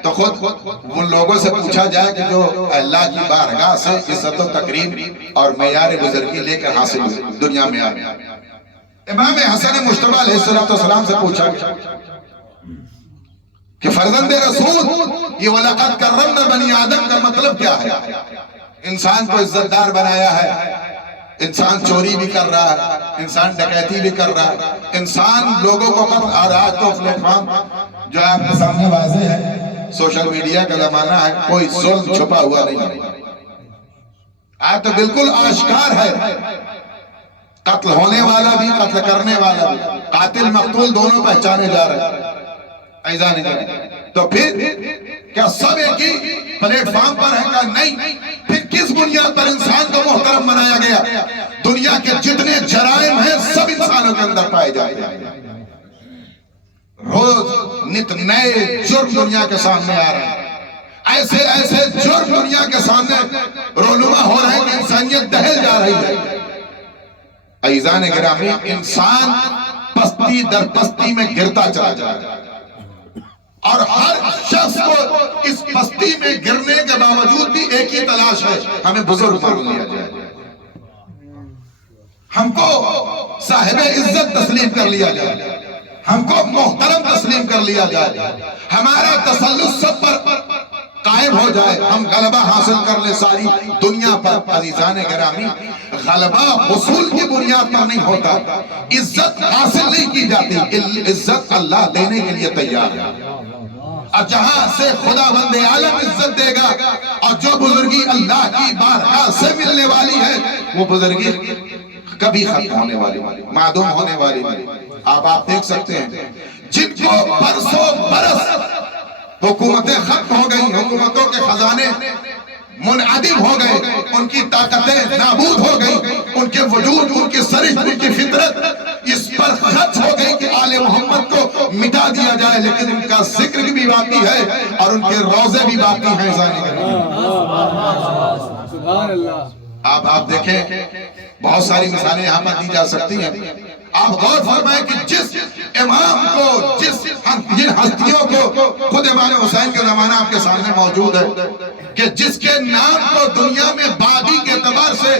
تو خود ان لوگوں سے پوچھا جائے کہ جو اللہ کی بارگاہ سے عزت و تکریم اور معیار بزرگی لے کر حاصل ہوئے دنیا میں آئے۔ امام حسن مجتبی علیہ السلام سے پوچھا کہ فرزند رسول، یہ وَلَقَدْ كَرَّمْنَا بَنِي آدم کا مطلب کیا ہے؟ انسان کو عزت دار بنایا ہے، انسان چوری بھی کر رہا ہے، انسان ڈکیتی بھی کر رہا ہے، انسان لوگوں کو قتل، اور آج تو پلیٹ فارم جو آپ کے سامنے واضح ہے، سوشل میڈیا کا زمانہ ہے، کوئی ظلم چھپا ہوا نہیں، آج تو بالکل آشکار ہے، قتل ہونے والا بھی، قتل کرنے والا بھی، قاتل مقتول دونوں پہچانے جا رہے ہیں۔ عزیزان تو پھر کیا سب ایک ہی پلیٹ فارم پر ہے کہ نہیں؟ پھر کس بنیاد پر انسان کو محترم بنایا گیا؟ دنیا کے جتنے جرائم ہیں سب انسانوں کے اندر پائے جاتے ہیں. روز نت نئے جرم دنیا کے سامنے آ رہے ہیں. ایسے ایسے جرم دنیا کے سامنے رونما ہو رہے ہیں کہ انسانیت دہل جا رہی ہے. عزیزان گرامی، انسان پستی در پستی میں گرتا چلا جا رہا ہے، اور ہر شخص کو اس پستی میں گرنے کے باوجود بھی ایک ہی تلاش ہے، ہمیں بزرگ مان لیا جائے، ہم کو صاحب عزت تسلیم کر لیا جائے، ہم کو محترم تسلیم کر لیا جائے، ہمارا تسلط سب پر قائم ہو جائے، ہم غلبہ حاصل کر لیں ساری دنیا پر. عزیزان گرامی، غلبہ حصول کی بنیاد پر نہیں ہوتا، عزت حاصل نہیں کی جاتی، عزت اللہ دینے کے لیے تیار ہے. اور جہاں سے خداوند عالم عزت دے گا، اور جو بزرگی اللہ کی بارگاہ سے ملنے والی ہے، وہ بزرگی کبھی ختم ہونے والی، معدوم ہونے والی نہیں. آپ دیکھ سکتے ہیں جن کو برسوں برس حکومتیں ختم ہو گئی، حکومتوں کے خزانے منعدم ہو گئے، ان کی طاقتیں نابود ہو گئی، ان کے وجود، ان کی سرشت، ان کی فطرت اس پر خرچ ہو گئی کہ آل محمد کو مٹا دیا جائے، لیکن ان کا ذکر بھی باقی ہے اور ان کے روزے بھی باقی ہیں. سبحان اللہ. آپ دیکھیں، بہت ساری مثالیں یہاں پر دی جا سکتی ہیں. آپ غور فرمائیں کہ جس امام کو، جن ہستیوں کو، خود امام حسین کا زمانہ آپ کے سامنے موجود ہے، کہ جس کے نام کو دنیا میں باغی کے اعتبار سے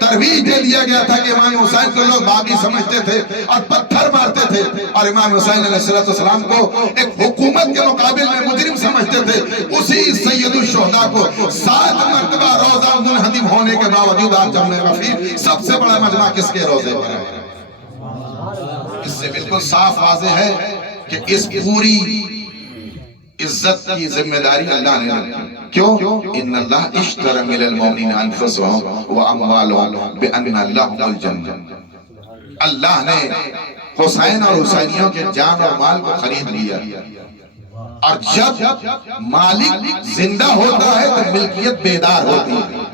ترویج دے دیا گیا تھا کہ امام حسین کو لوگ باغی سمجھتے تھے اور پتھر مارتے تھے، اور امام حسین علیہ السلام کو ایک حکومت کے مقابل میں مجرم سمجھتے تھے. اسی سید الشہداء کو 7 مرتبہ روزہ منہدم ہونے کے باوجود آج جمع غفیر سب سے بڑا مجمع کس کے روزے پر ہے؟ اس سے بالکل صاف واضح ہے کہ اس پوری عزت کی ذمہ داری اللہ نے رکھی. کیوں؟ ان اللہ اشتری من المؤمنین انفسهم واموالهم بان لهم الجنہ. اللہ نے حسین اور حسینیوں کے جان اور مال کو خرید لیا، اور جب مالک زندہ ہوتا ہے تو ملکیت بیدار ہوتی ہے.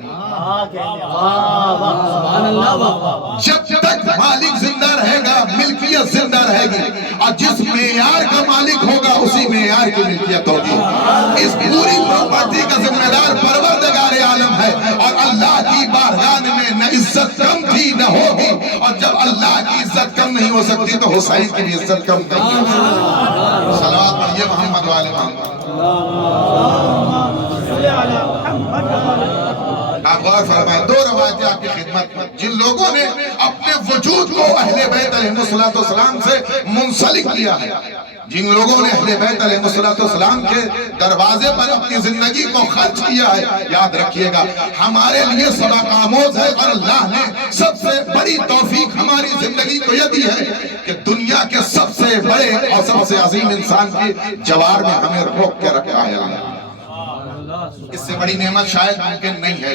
جب تک مالک زندہ رہے گا ملکیت زندہ رہے گی، اور جس معیار کا مالک ہوگا اسی معیار کی ملکیت ہوگی. اس پوری پراپرٹی کا ذمہ دار پروردگار عالم ہے، اور اللہ کی بارگاہ میں نہ عزت کم تھی نہ ہوگی، اور جب اللہ کی عزت کم نہیں ہو سکتی تو حسین کی بھی عزت کم نہیں ہو سکتی. صلوات پڑھیے محمد والے محمد. آپ غور فرمائیں، 2 روایتیں آپ کی خدمت میں. جن لوگوں نے اپنے وجود کو اہل بیت علیہ السلام سے منسلک کیا ہے، جن لوگوں نے اہل بیت علیہ السلام کے دروازے پر اپنی زندگی کو خرچ کیا ہے، یاد رکھیے گا ہمارے لیے سبق آموز ہے. اور اللہ نے سب سے بڑی توفیق ہماری زندگی کو یہ دی ہے کہ دنیا کے سب سے بڑے اور سب سے عظیم انسان کی جوار میں ہمیں روک کے رکھا ہے. اس سے بڑی نعمت شاید ممکن نہیں ہے.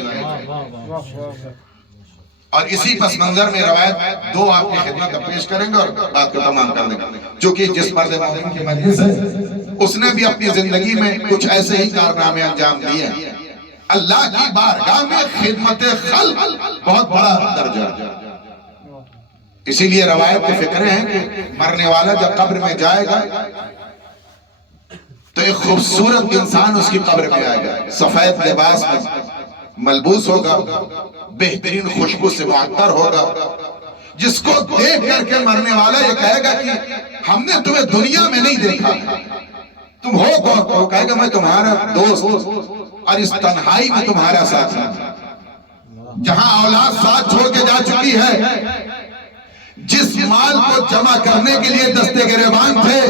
اور اسی پس منظر میں روایت 2 آپ کی خدمت میں پیش کریں گے اور بات کو تمام کر دیں گے. چونکہ جس مرد مومن کی مجلس ہے اس نے بھی اپنی زندگی میں کچھ ایسے ہی کارنامے انجام دیے ہیں. اللہ کی بارگاہ میں خدمت خلق بہت بڑا درجہ ہے. اسی لیے روایت کے فکرے ہیں کہ مرنے والا جب قبر میں جائے گا تو ایک خوبصورت انسان اس کی قبر میں آئے گا، سفید لباس میں ملبوس ہوگا، بہترین خوشبو سے معطر ہوگا، جس کو دیکھ کر کے مرنے والا یہ کہے گا کہ ہم نے تمہیں دنیا میں نہیں دیکھا، تم ہو کون؟ وہ کہے گا میں تمہارا دوست اور اس تنہائی میں تمہارا ساتھی. جہاں اولاد ساتھ چھوڑ کے جا چکی ہے، جس مال کو جمع کرنے کے لیے دستے گریبان تھے،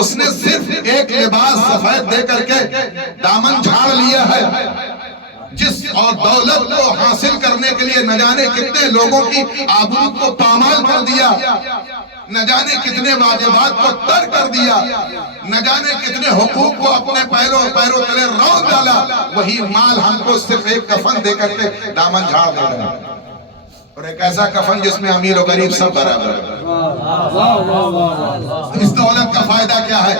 اس نے صرف ایک لباس سفید دے کر کے دامن جھاڑ لیا ہے. جس اور دولت کو حاصل کرنے کے لیے نہ جانے کتنے لوگوں کی آبرو کو پامال کر دیا، نہ جانے کتنے واجبات کو ترک کر دیا، نہ جانے کتنے حقوق کو اپنے پیروں تلے رون ڈالا، وہی مال ہم کو صرف ایک کفن دے کر کے دامن جھاڑ دے رہا ہے. اور ایک ایسا کفن جس میں امیر و غریب سب برابر ہے. اس دولت کا فائدہ کیا ہے؟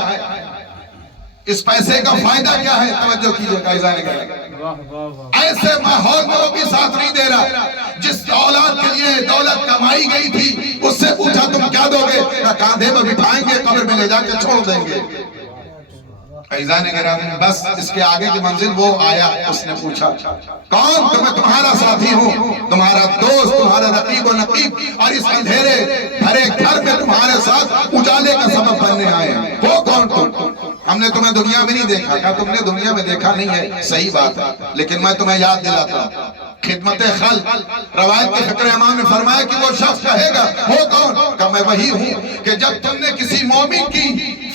اس پیسے کا فائدہ کیا ہے؟ توجہ کیجئے ایسے ماحول میں وہ بھی ساتھ نہیں دے رہا جس اولاد کے لیے دولت کمائی گئی تھی، اس سے پوچھا تم کیا دو گے؟ کاندھے میں بٹھائیں گے، قبر میں لے جا کے چھوڑ دیں گے۔ عزیزان گرامی، بس اس کے آگے کی منزل وہ آیا، اس نے پوچھا کون؟ تو میں تمہارا ساتھی ہوں، تمہارا دوست، تمہارا رقیب و نقیب، اور اس اندھیرے بھرے گھر میں تمہارے ساتھ اجالے کا سبب بننے آئے ہیں۔ وہ کون تم؟ ہم نے تمہیں دنیا میں نہیں دیکھا۔ کہا تم نے دنیا میں دیکھا نہیں ہے، صحیح بات ہے، لیکن میں تمہیں یاد دلاتا ہوں خدمت خلق۔ روایت کے فقہ امام نے فرمایا کہ وہ شخص کہے گا وہ کون؟ کہ میں وہی ہوں کہ جب تم نے کسی مومن کی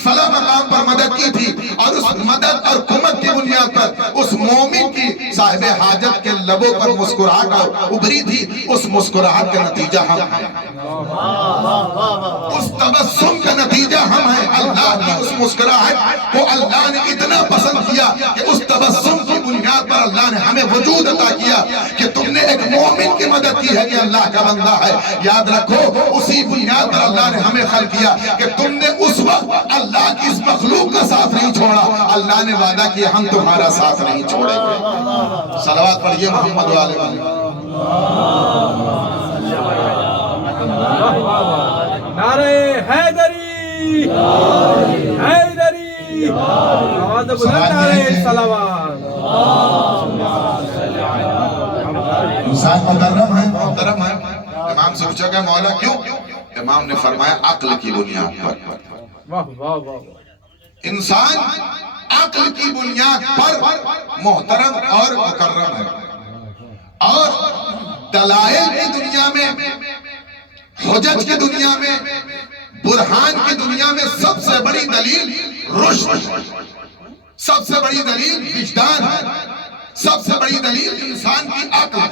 فلاں مقام پر مدد کی تھی اور اس مدد اور قوت کی بنیاد پر اس مومن کی صاحب حاجت کے لبوں پر مسکراہٹ ابھری تھی، اس مسکراہٹ کا نتیجہ ہم ہیں، اس تبسم کا نتیجہ ہم ہیں۔ اللہ کی اس مسکراہٹ کو اللہ نے اتنا پسند کیا کہ اس تبسم کی بنیاد پر اللہ نے ہمیں وجود عطا کیا کہ تم نے ایک مومن کی مدد کی ہے کہ اللہ کا بندہ ہے۔ یاد رکھو اسی بنیاد پر اللہ نے ہمیں خلق کیا کہ تم نے اس وقت اللہ کی اس مخلوق کا ساتھ نہیں چھوڑا، اللہ نے وعدہ کیا ہم تمہارا ساتھ نہیں چھوڑیں گے۔ صلوات پڑھیے محمد و آل محمد۔ نعرہ حیدری، حیدری، آواز بلند، نعرہ صلوات۔ انسان مکرم ہے، محترم ہے۔ امام سے پوچھا گیا مولا کیوں؟ امام نے فرمایا عقل کی بنیاد پر۔ انسان عقل کی بنیاد پر محترم اور مکرم ہے، اور دلائل کی دنیا میں، حجج کی دنیا میں، برہان کی دنیا میں سب سے بڑی دلیل رشد، سب سے بڑی دلیل وجدان ہے، سب سے بڑی دلیل انسان کی عقل ہے۔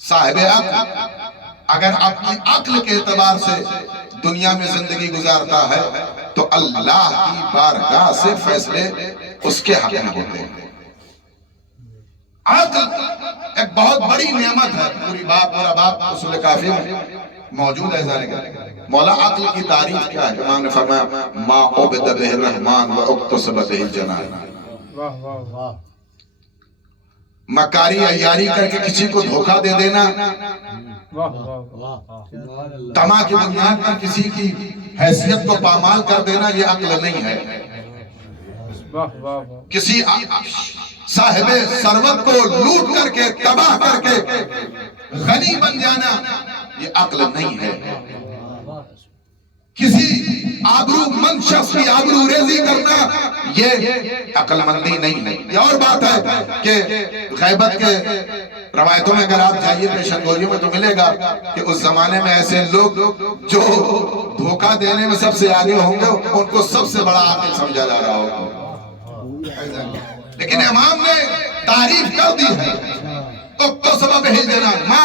صاحب عقل اگر اپنی عقل کے اعتبار سے دنیا میں زندگی گزارتا ہے تو اللہ کی بارگاہ سے فیصلے اس کے حق میں ہوتے ہیں۔ عقل ایک بہت بڑی نعمت ہے، پوری پورا باب اصول کافی میں موجود ہے۔ مولا عقل کی تعریف کیا ہے؟ امام نے فرمایا ما عبد بہ الرحمن و اقتصب بہ الجنان۔ مکاری عیاری کر کے کسی کو دھوکہ دے دینا، طمع کی بنیاد پر کسی کی حیثیت کو پامال کر دینا، یہ عقل نہیں ہے۔ کسی صاحب ثروت کو لوٹ کر کے تباہ کر کے غنی بن جانا، یہ عقل نہیں ہے۔ کسی آبرو مند شخص کی آبرو ریزی کرنا، یہ عقل مندی نہیں ہے۔ یہ اور بات ہے کہ غیبت کے روایتوں میں اگر آپ جائیے پیشن گوئیوں میں تو ملے گا کہ اس زمانے میں ایسے لوگ جو دھوکہ دینے میں سب سے آگے ہوں گے ان کو سب سے بڑا عاقل سمجھا جا رہا ہوگا، لیکن امام نے تعریف کر دی ہے اقتصب بہ الجنان ما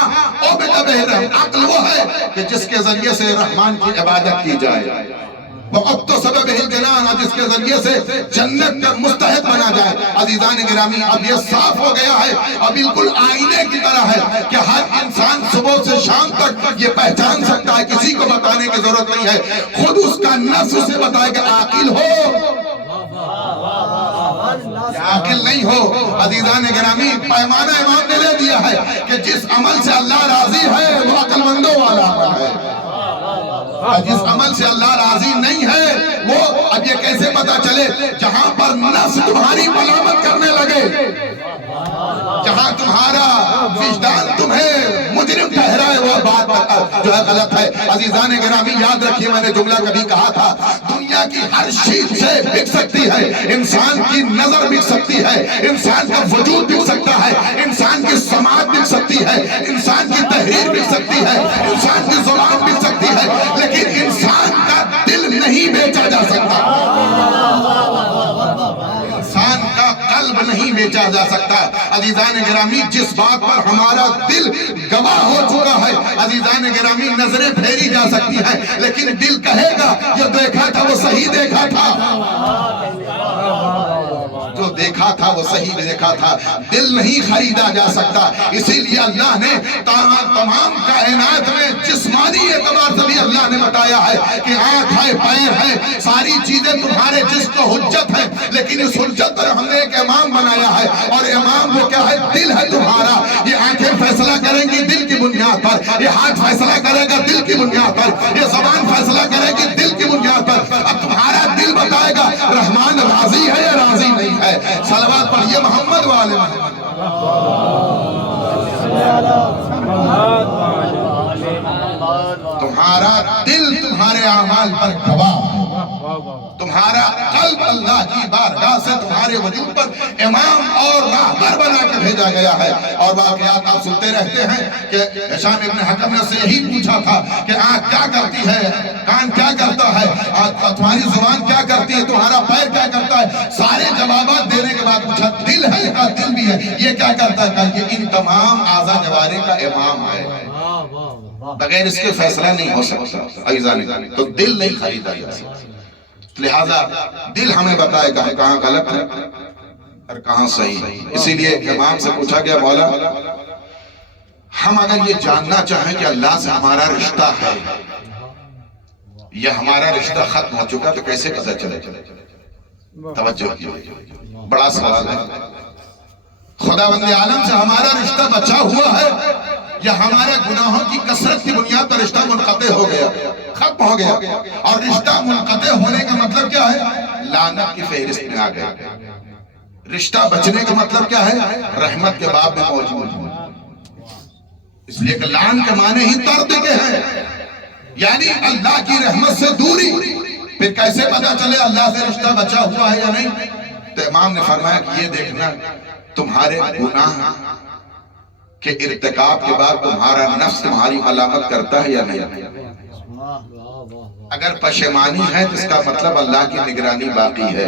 عبد بہ الرحمن۔ عقل وہ ہے کہ جس کے ذریعے سے رحمان کی عبادت کی جائے، وہ اقتصب بہ الجنان، اور جس کے ذریعے سے جنت کا مستحق بنا جائے۔ عزیزان گرامی اب یہ صاف ہو گیا ہے اور بالکل آئینے کی طرح ہے کہ ہر انسان صبح سے شام تک یہ پہچان سکتا ہے، کسی کو بتانے کی ضرورت نہیں ہے، خود اس کا نفس اسے بتائے کہ عاقل ہو یا عاقل نہیں ہو۔ عزیزان گرامی پیمانہ امام نے لے دیا ہے کہ جس عمل سے اللہ راضی ہے وہ عقل مندوں والا عمل ہے، اور جس عمل سے اللہ راضی نہیں ہے وہ اب یہ کیسے پتا چلے؟ جہاں پر نفس تمہاری ملامت کرنے لگے، جہاں تمہارا وجدان تمہیں مجرم ٹھہرائے، وہ بات جو ہے غلط ہے۔ عزیزان گرامی یاد رکھیے میں نے جملہ کبھی کہا تھا، دنیا کی ہر چیز سے بک سکتی ہے، انسان کی نظر بک سکتی ہے، انسان کا وجود بک سکتا ہے، انسان کی سماعت بک سکتی ہے، انسان کی تحریر بک سکتی ہے، انسان کی زبان بک سکتی ہے، لیکن انسان کا دل نہیں بیچا جا سکتا، انسان کا قلب نہیں بیچا جا سکتا۔ عزیزان گرامی جس بات پر ہمارا دل گواہ ہو چکا ہے، عزیزان گرامی نظریں پھیری جا سکتی ہیں لیکن دل کہے گا جو دیکھا تھا وہ صحیح دیکھا تھا، جو دیکھا تھا وہ صحیح دیکھا تھا، دل نہیں خریدا جا سکتا، اسی لیے اللہ نے تمام کائنات میں جسمانی اعتبار سے بھی اللہ نے بتایا ہے کہ آنکھ ہے، پیر ہے، ساری چیزیں تمہارے جسم کو حجت ہے، لیکن اس حجت پر ہم نے ایک امام بنایا ہے، اور امام وہ کیا ہے؟ دل ہے تمہارا۔ یہ آنکھیں فیصلہ کریں گی دل کی بنیاد پر، یہ ہاتھ فیصلہ کرے گا دل کی بنیاد پر، یہ زبان فیصلہ کرے گی دل کی بنیاد پر۔ اب تمہارا دل بتائے گا رحمان راضی ہے یا راضی نہیں ہے۔ صلوات پڑھیے محمد والے محمد۔ تمہارا دل تمہارے اعمال پر گواہ ہے، تمہارا قلب اللہ کی بارگاہ سے تمہارے وجود پر امام اور راہبر بنا کے بھیجا گیا ہے۔ اور واقعات آپ سنتے رہتے ہیں کہ ہشام ابن حکم نے سے یہی پوچھا تھا کہ آنکھ کیا کرتی ہے، کان کیا کرتا ہے، تمہاری زبان کیا کرتی ہے، تمہارا پیر کیا کرتا ہے۔ سارے جوابات دینے کے بعد پوچھا دل ہے، کہا دل بھی ہے، یہ کیا کرتا ہے، کہا یہ ان تمام اعضاء جوارح کا امام ہے، بغیر اس کے فیصلہ نہیں ہو سکتا۔ عزیزان تو دل نہیں خریدا جا سکتا، لہذا دل ہمیں بتائے گا کہاں غلط ہے اور کہاں صحیح ہے۔ اسی لیے امام سے پوچھا گیا مولا ہم اگر یہ جاننا چاہیں کہ اللہ سے ہمارا رشتہ ہے یا ہمارا رشتہ ختم ہو چکا تو کیسے پتہ چلے؟ توجہ کیجیے، بڑا سوال ہے۔ خداوند عالم سے ہمارا رشتہ بچا ہوا ہے یا ہمارے گناہوں کی کثرت کی بنیاد پر رشتہ منقطع ہو گیا، ختم ہو گیا؟ اور رشتہ منقطع ہونے کا مطلب کیا ہے؟ لعنت کی فہرست میں آ گیا۔ رشتہ بچنے کا مطلب کیا ہے؟ رحمت کے باب میں موجود ہے۔ اس لیے کہ لعن کے معنی ہی طرد کے ہیں، یعنی اللہ کی رحمت سے دوری۔ پھر کیسے پتہ چلے اللہ سے رشتہ بچا ہوا ہے یا نہیں؟ تو امام نے فرمایا کہ یہ دیکھنا تمہارے گناہ کہ ارتکاب کے بعد تمہارا نفس تمہاری علامت کرتا ہے یا نہیں۔ اگر پشیمانی ہے تو اس کا مطلب اللہ کی نگرانی باقی ہے۔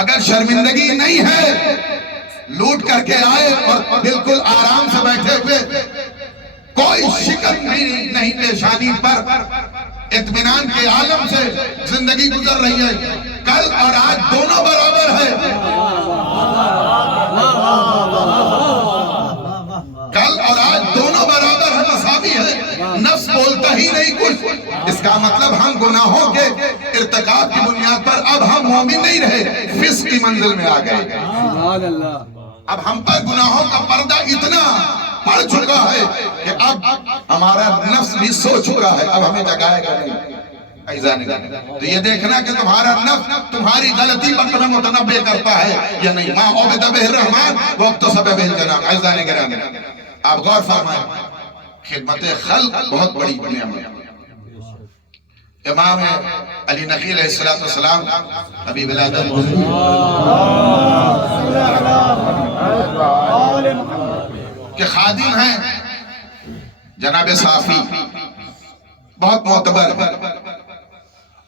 اگر شرمندگی نہیں ہے، لوٹ کر کے آئے اور بالکل آرام سے بیٹھے ہوئے، کوئی شکن بھی نہیں پیشانی پر، اطمینان کے عالم سے زندگی گزر رہی ہے، کل اور آج دونوں برابر ہے، کل اور آج دونوں برابر ہے، مساوی ہے، نفس بولتا ہی نہیں کچھ۔ اس کا مطلب ہم گناہوں کے ارتکاب کی بنیاد پر اب ہم مومن نہیں رہے، فسق کی منزل میں آ گئے۔ اب ہم پر گناہوں کا پردہ اتنا پڑ چکا ہے کہ اب ہمارا نفس بھی سو چکا ہے، اب ہمیں جگائے گا نہیں۔ تو یہ دیکھنا کہ تمہارا نفس تمہاری غلطی پر تمہیں متنبع کرتا ہے یا نہیں۔ ماں عبد بہ الرحمن واقتصب بہ الجناب۔ عزیزان گرامی آپ غور فرمائیں، خدمت خلق بہت بڑی نعمت۔ امام علی نقی علیہ السلام ابھی ولادت کے خادم ہیں، جناب صافی بہت معتبر ہے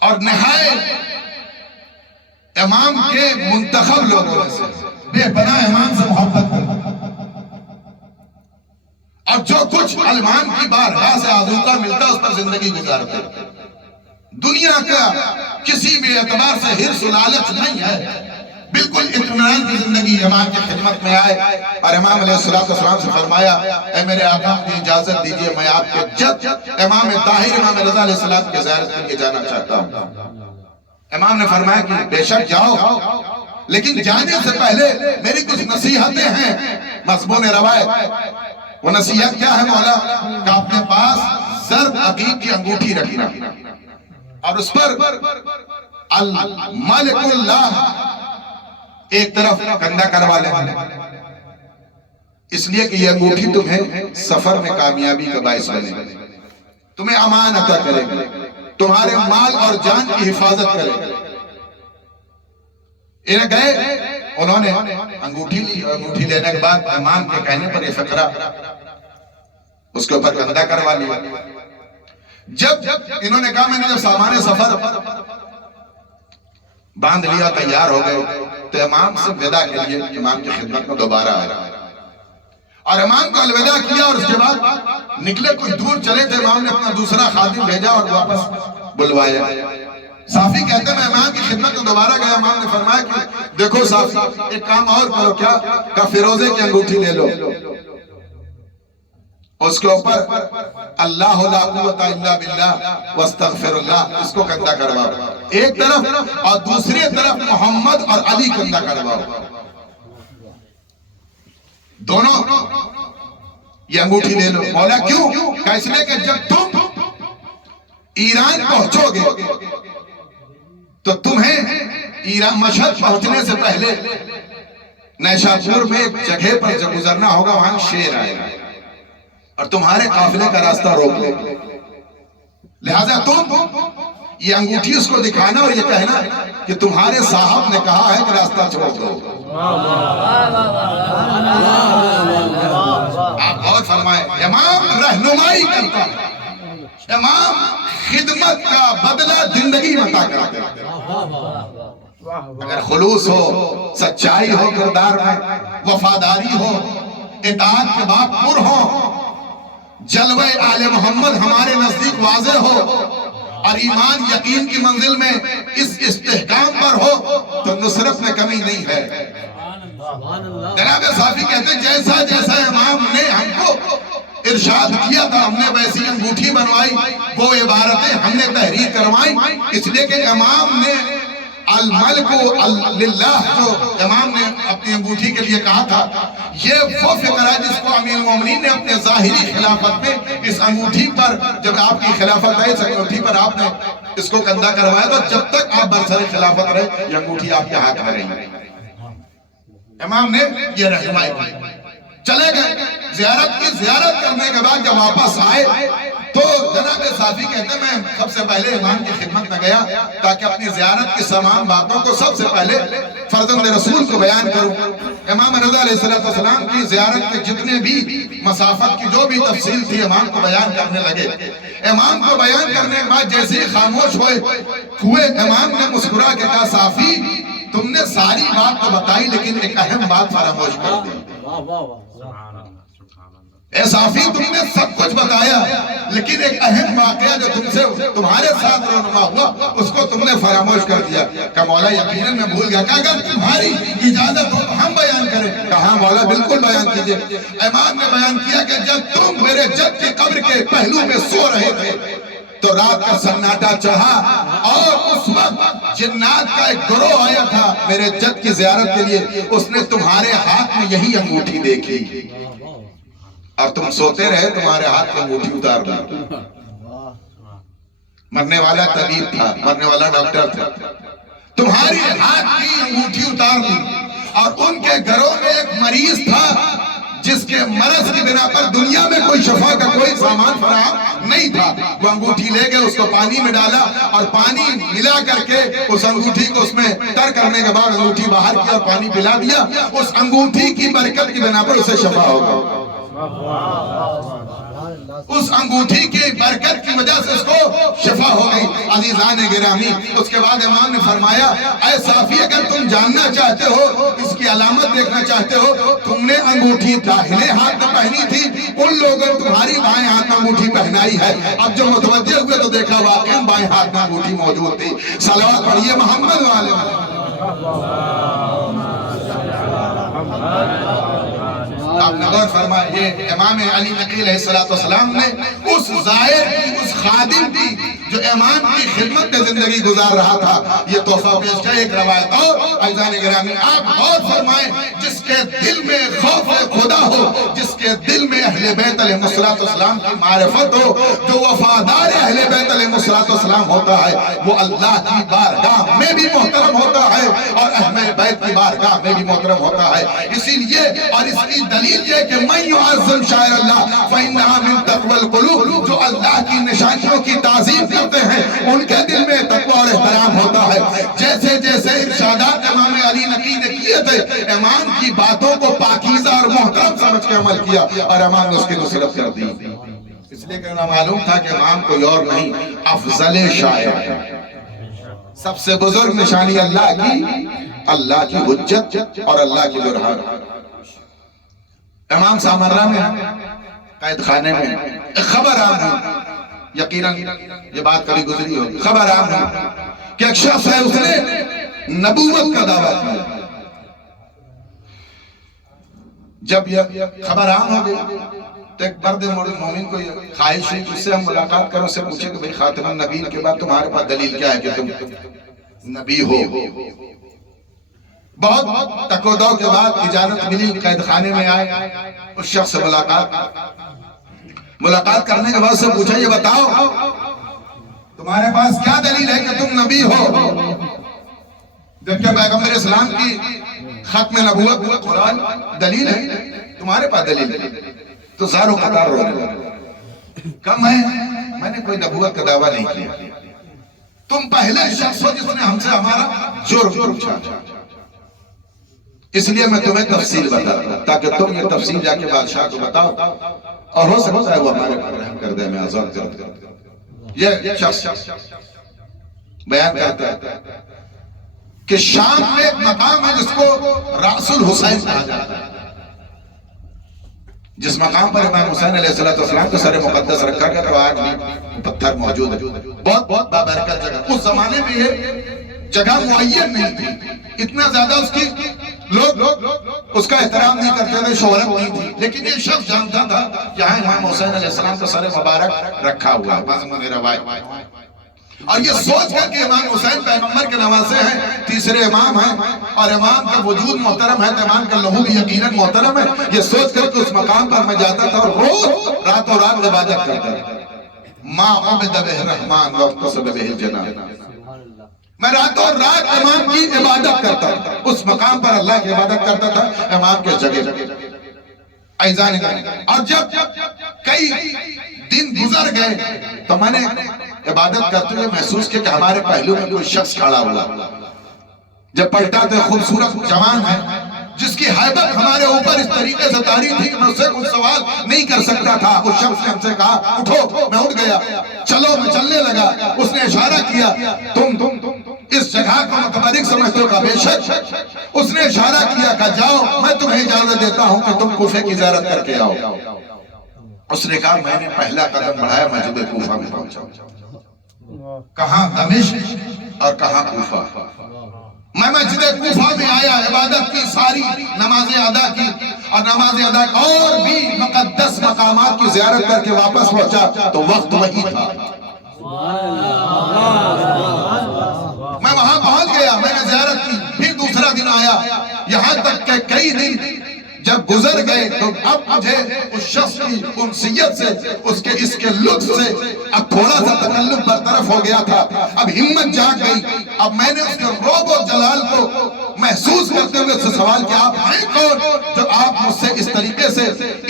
اور نہایت امام کے منتخب لوگوں سے، بے پناہ امام سے محبت کرتے اور جو کچھ علمان کی بارگاہ سے آذوقہ ملتا اس پر زندگی گزارتے۔ دنیا کا کسی بھی اعتبار سے حرص و لالچ نہیں ہے، بالکل اطمینان کی زندگی۔ امام کی خدمت میں آئے اور امام علیہ السلام سے فرمایا اے میرے آقا کی اجازت دیجئے میں آپ کے جد امام طاہر امام رضا علیہ السلام کی زیارت کے لیے جانا چاہتا ہوں۔ امام نے فرمایا کہ بے شک جاؤ، لیکن جانے سے پہلے میری کچھ نصیحتیں ہیں۔ مضمون روایت وہ نصیحت کیا ہے مولا؟ کہ اپنے پاس زرد عقیق کی انگوٹھی رکھنا اور اس پر الملک اللہ ایک طرف کندہ کروا لینا، اس لیے کہ یہ انگوٹھی تمہیں سفر میں کامیابی کا باعث بنے، تمہیں امان عطا کرے گا، تمہارے مال اور جان کی حفاظت کرے گا۔ انہیں گئے، انہوں نے انگوٹھی لی اور انگوٹھی لینے کے بعد امام کے کہنے پر یہ فقرہ اس کے اوپر کندہ کروا لیا۔ جب انہوں نے کہا میں نے جب سامان سفر باندھ لیا تیار ہو گئے تو امام سے وداع کے لیے امام کی خدمت میں دوبارہ آئے اور امام کو الوداع کیا اور اس کے بعد نکلے، کچھ دور چلے تھے، امام نے اپنا دوسرا خادم بھیجا اور واپس بلوایا۔ صافی کہتے ہیں میں امام کی خدمت میں دوبارہ گیا، امام نے فرمایا کہ دیکھو صافی ایک کام اور کرو، کیا کہ فیروزے کی انگوٹھی لے لو، اس کے اوپر اللہ لا قوت الا باللہ واستغفر اللہ اس کو کندہ کرواؤ ایک طرف، اور دوسری طرف محمد اور علی کندہ کرواؤ، دونوں یہ انگوٹھی لے لو۔ مولا کیوں؟ کہ اس لیے کہ جب تم ایران پہنچو گے تو تمہیں ایران مشہد پہنچنے سے پہلے نیشاپور میں ایک جگہ پر جب گزرنا ہوگا، وہاں شیر آئے گا اور تمہارے قافلے کا راستہ روک لے، لہذا تم یہ انگوٹھی اس کو دکھانا اور یہ کہنا کہ تمہارے صاحب نے کہا ہے کہ راستہ چھوڑ دو۔ آپ غور فرمائیں، امام رہنمائی کرتا ہے، امام خدمت کا بدلہ زندگی عطا کرتے ہیں۔ اگر خلوص ہو، سچائی ہو کردار میں، وفاداری ہو، اطاعت کے باب پر ہو، جلوہ آل محمد ہمارے نزدیک واضح ہو، اور ایمان یقین کی منزل میں اس استحکام پر ہو تو نصرت میں کمی نہیں ہے۔ جناب صافی کہتے ہیں جیسا جیسا امام نے ہم کو ارشاد کیا تھا ہم نے ویسی انگوٹھی بنوائی، وہ عبارتیں ہم نے تحریر کروائی، اس لیے کہ امام نے الملک للہ جو امام نے اپنی انگوٹھی کے لیے کہا تھا، یہ وہ فکر ہے جس کو امیر المومنین نے اپنے ظاہری خلافت میں اس انگوٹھی پر، جب آپ کی خلافت ہے اس انگوٹھی پر آپ نے اس کو کندہ کروایا، تو جب تک آپ برسر خلافت رہے یہ انگوٹھی آپ کے ہاتھ میں رہی۔ امام نے یہ رہنمائی کی، چلے گئے زیارت کرنے کے بعد جب واپس آئے تو جناب صافی کہتے ہیں میں سب سے پہلے امام کی خدمت میں گیا تاکہ اپنی زیارت کی تمام باتوں کو سب سے پہلے فرزند رسول کو بیان کروں۔ امام رضا علیہ السلام کی زیارت کے جتنے بھی مسافت کی جو بھی تفصیل تھی امام کو بیان کرنے لگے۔ امام کو بیان کرنے کے بعد جیسے ہی خاموش ہوئے امام نے مسکرا کے کہا صافی تم نے ساری بات تو بتائی لیکن ایک اہم بات فراموش کر دی۔ اے صافی تم نے سب کچھ بتایا لیکن ایک اہم واقعہ جو تمہارے ساتھ رونما ہوا اس کو تم نے فراموش کر دیا۔ کہ مولا یقیناً میں بھول گیا کہ اگر تمہاری اجازت ہو تو ہم بیان کریں۔ کہا مولا بالکل بیان کیجئے۔ امام نے بیان کیا کہ جب تم میرے جد کی قبر کے پہلو میں سو رہے تھے تو رات کا سناٹا چڑھا اور اس وقت جنات کا ایک گروہ آیا تھا میرے جد کی زیارت کے لیے، اس نے تمہارے ہاتھ میں یہی انگوٹھی دیکھی اور تم سوتے رہے، تمہارے ہاتھ میں انگوٹھی اتار دی۔ مرنے والا طبیب تھا، مرنے والا ڈاکٹر تھا، تمہاری ہاتھ کی انگوٹھی اتار دی۔ اور ان کے گھروں میں ایک مریض تھا جس کے مرض کی بنا پر دنیا میں کوئی شفا کا کوئی سامان فراہم نہیں تھا، وہ انگوٹھی لے گئے، اس کو پانی میں ڈالا اور پانی ملا کر کے اس انگوٹھی کو اس میں تر کرنے کے بعد انگوٹھی باہر کیا اور پانی پلا دیا۔ اس انگوٹھی کی برکت کی بنا پر اسے شفا ہوگا، اس انگوٹھی کی برکت کی وجہ سے اس کو شفا ہو گئی۔ عزیزان گرامی، اس کے بعد امام نے فرمایا اے صافی اگر تم جاننا چاہتے ہو، اس کی علامت دیکھنا چاہتے ہو، تم نے انگوٹھی داہنے ہاتھ میں پہنی تھی، ان لوگوں نے تمہاری بائیں ہاتھ میں انگوٹھی پہنائی ہے۔ اب جو متوجہ ہوئے تو دیکھا واقعاً بائیں ہاتھ میں انگوٹھی موجود تھی۔ صلوات پڑھیے محمد والے آپ نے غور فرمائے، یہ امام علی نقی علیہ السلام نے اس زائر کی، اس خادم کی جو امام کی خدمت میں زندگی گزار رہا تھا، یہ تحفہ پیش کیا۔ ایک روایت اور عزیزان گرامی آپ غور فرمائیں، جس کے دل میں خوف خدا ہو، جس کے دل میں اہل بیت علیہ السلام کی معرفت ہو، جو وفادار اہل بیت علیہ السلام ہوتا ہے وہ اللہ کی بارگاہ میں بھی محترم ہوتا ہے اور اہل بیت کی بارگاہ میں بھی محترم ہوتا ہے۔ اسی لیے اور اس کی دلیل یہ کہ من یعظم شعائر اللہ فإنها من تقوی القلوب، جو اللہ کی نشانیوں کی تعظیم کرتے ہیں ان کے دل میں تقوی اور احترام ہوتا ہے۔ جیسے جیسے ارشادات امام علی نقی نے کیے تھے، امام کی باتوں کو پاکیزہ اور محترم سمجھ کے عمل کیا اور امام نے اس کی نصرت کر دی۔ اس لیے کہ انہیں معلوم تھا کہ امام کوئی اور نہیں، افضل شاعر ہے۔ سب سے بزرگ نشانی اللہ کی حجت اور اللہ کی برہان۔ امام سامرہ میں قید خانے میں ایک خبر عام ہے، یقیناً یہ بات کبھی گزری ہوگی، خبر عام ہے کہ ایک شخص ہے اس نے نبوت کا دعویٰ کیا. جب یہ خبر عام ہو گئی تو ایک مرد مومن کو یہ خواہش ہوئی کہ اس سے ہم ملاقات کرو، اس سے پوچھے کہ بھئی خاتم النبیین کے بعد تمہارے پاس دلیل کیا ہے کہ تم نبی ہو. بہت تک و دو کے بعد اجازت ملی، قید خانے میں آئے، اس شخص سے ملاقات کرنے کے بعد سے پوچھا یہ بتاؤ تمہارے پاس کیا دلیل ہے کہ تم نبی ہو؟ جبکہ پیغمبر اسلام کی ختم نبوت قرآن دلیل ہے، تمہارے پاس دلیل ہے. تو زارو قطار رونے لگا. کم ہے میں نے کوئی نبوت کا دعویٰ نہیں کیا، تم پہلے شخص ہو جس نے ہم سے ہمارا جرم پوچھا، اس لیے میں تمہیں تفصیل بتاتا ہوں تاکہ تم یہ تفصیل جا کے بادشاہ کو بتاؤ اور ہو سکتا ہے وہ ہمارے پر رحم کر دے، میں آزاد کر دے. یہ شخص بیان کرتا ہے کہ شام میں ایک مقام ہے جس کو رأس الحسین کہا جاتا ہے، جس مقام پر امام حسین علیہ السلام کا سر مقدس رکھا گیا تو آج بھی پتھر موجود ہے. بہت بابرکت جگہ. اس زمانے میں یہ جگہ معین نہیں تھی، اتنا زیادہ اس کی لوگ اس کا احترام نہیں کرتے تھے، شہرت نہیں تھی، لیکن یہ شخص جانتا تھا یہاں امام حسین علیہ السلام کا سر مبارک رکھا ہوا ہے. مضمون روایت اور یہ سوچ کر کہ امام حسین پیغمبر کے نواسے ہیں، تیسرے امام ہیں اور امام کا وجود محترم ہے تو امام کا لہو بھی یقیناً محترم ہے. یہ سوچ کر کہ اس مقام پر میں جاتا تھا اور روز رات و رات عبادت کرتا تھا. ما عبد به الرحمن واقتصد به الجنان. میں رات اور رات امام کی عبادت کرتا تھا، اس مقام پر اللہ کی عبادت کرتا تھا امام کے جگہ. اور جب کئی دن گزر گئے تو میں نے عبادت کرتے ہوئے محسوس کیا کہ ہمارے پہلو میں کوئی شخص کھڑا ہوا. جب پلٹا تو خوبصورت جوان ہے جس کی حیبت ہمارے اوپر اس طریقے سے طاری تھی کہ میں اس سے کچھ سوال نہیں کر سکتا تھا. اس شخص نے ہم سے کہا اٹھو، میں اٹھ گیا، چلو، میں چلنے لگا. اس نے اشارہ کیا تم اس جگہ کو متبرک سمجھتے ہو کا بے شک. اس نے اشارہ کیا کہ جاؤ میں تمہیں اجازت دیتا ہوں کہ تم کوفے کی زیارت کر کے آؤ. اس نے کہا میں نے پہلا قدم بڑھایا مسجد کوفہ میں پہنچا. کہاں دمشق اور کہاں کوفہ. میں مسجد کوفہ میں آیا، عبادت کی، ساری نمازیں ادا کی اور نمازیں ادا اور بھی مقدس مقامات کی زیارت کر کے واپس پہنچا تو وقت وہی تھا. میں وہاں پہنچ گیا، میں نے زیارت کی، پھر دوسرا دن آیا، یہاں تک کہ کئی دن جب گزر گئے تو اب مجھے اس شخص کی انسیت سے، اس کے لطف سے اب تھوڑا سا تکلف برطرف ہو گیا تھا. اب ہمت جاگ گئی. اب میں نے اس کے روب و جلال کو محسوس کرتے ہوئے اس سے سوال کیا آپ ہیں کون جو آپ مجھ سے اس طریقے سے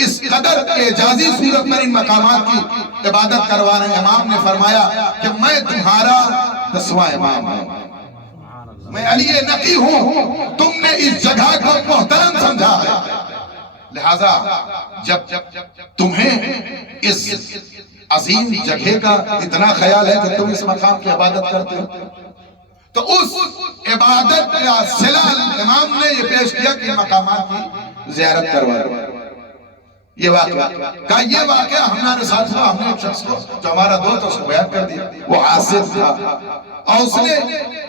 اس قدر اعجازی صورت میں ان مقامات کی عبادت کروا رہے ہیں. امام نے فرمایا کہ میں تمہارا 10واں امام ہوں، میں علی نقی ہوں، تم نے اس جگہ کو محترم سمجھا ہے، لہذا جب تمہیں اس عظیم جگہ کا اتنا خیال ہے کہ تم اس مقام کی عبادت کرتے ہو تو اس عبادت کا صلہ امام نے یہ پیش کیا کہ مقامات کی زیارت کروا. یہ واقعہ ہمارے ساتھ ہوا. ہم نے ایک شخص کو جو ہمارا دوست اس کو بیان کر دیا، وہ عاصف تھا اور اس نے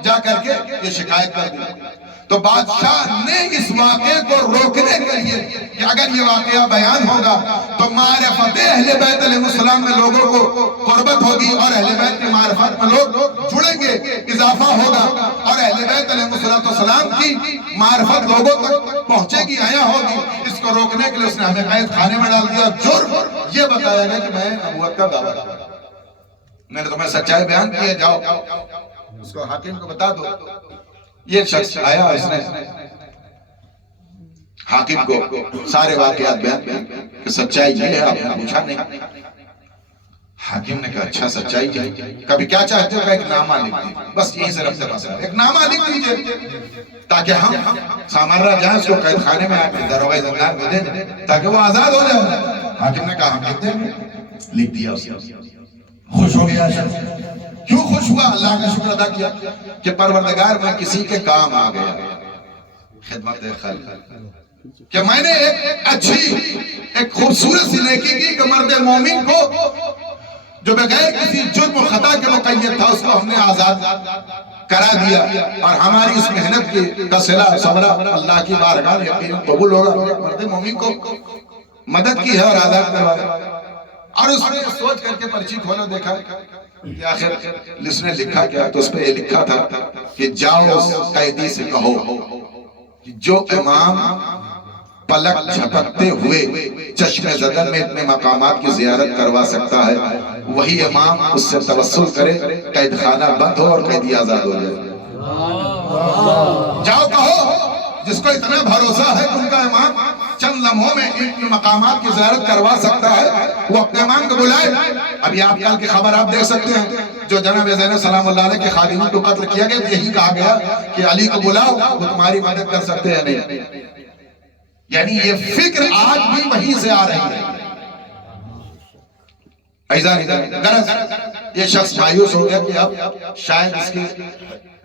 جا کر کے یہ شکایت کر دی. تو بادشاہ نے اس واقعے کو روکنے کے لیے کہ اگر یہ واقعہ بیان ہوگا تو معرفت اہل بیت علیہ السلام میں لوگوں کو قربت ہوگی اور اہل بیت کی معرفت میں لوگ جڑیں گے، اضافہ ہوگا اور اہل بیت علیہ السلام کی معرفت لوگوں تک پہنچے گی، آیا ہوگی. اس کو روکنے کے لیے اس نے ہمیں قید خانے میں ڈال دیا. جرم یہ بتایا گیا کہ میں نبوت کا دعویٰ کرتا ہوں، میں نے تمہیں سچائی بیان کی ہے، جاؤ اس کو حاکم کو بتا دو. یہ شخص آیا، اس نے حاکم کو سارے واقعات بیان کیے کہ سچائی یہ ہے. آپ نے پوچھا نہیں. حاکم نے کہا اچھا سچائی ہے، کبھی کیا چاہتے ہو کہ ایک نامہ لکھ دیجیے، بس یہیں سے رب سے مسئلہ، ایک نامہ لکھ دیجیے تاکہ ہم سامرہ جائیں اس کو قید خانے میں آکے دروغہ زندان کو دے دیں تاکہ وہ آزاد ہو جائے. حاکم نے کہا ہم لکھ دیں گے. لکھ دیا اس نے. خوش ہو گیا شخص. کیوں خوش ہوا؟ اللہ کا شکر ادا کیا کہ پروردگار میں کسی کے کام آ گیا، خدمت خلق، کہ میں نے ایک اچھی ایک خوبصورت سی نیکی کی کہ مرد مومن کو جو بغیر کسی جرم و خطا کے مقید تھا اس کو ہم نے آزاد کرا دیا اور ہماری اس محنت کی کا صلہ صبرہ اللہ کی بارگاہ میں یقین قبول ہوگا. مرد مومن کو مدد کی ہے اور آزاد کروایا. اور اس نے سوچ کر کے پرچی کھولو دیکھا کہ آخر اس نے لکھا کیا. تو اس پہ یہ لکھا تھا کہ جاؤ اس قیدی سے کہو کہ جو امام پلک جھپکتے ہوئے چشم زدن میں اتنے مقامات کی زیارت کروا سکتا ہے وہی امام اس سے توسل کرے قید خانہ بند ہو اور قیدی آزاد ہو جائے. جاؤ کہو جس کو اتنا بھروسہ ہے کہ ان کا امام چند لمحوں میں ان مقامات کی زیارت کروا سکتا ہے وہ اپنے امام کو بلائے. ابھی آپ کل کی خبر آپ دیکھ سکتے ہیں جو جناب زینب سلام اللہ علیہ کے خادمین کو قتل کیا گیا یہی کہا گیا کہ علی کو بلاؤ وہ تمہاری مدد کر سکتے ہیں نہیں. یعنی یہ فکر آج بھی وہیں سے آ رہی ہے. غرض یہ شخص مایوس ہو گیا کہ اب شاید اس کی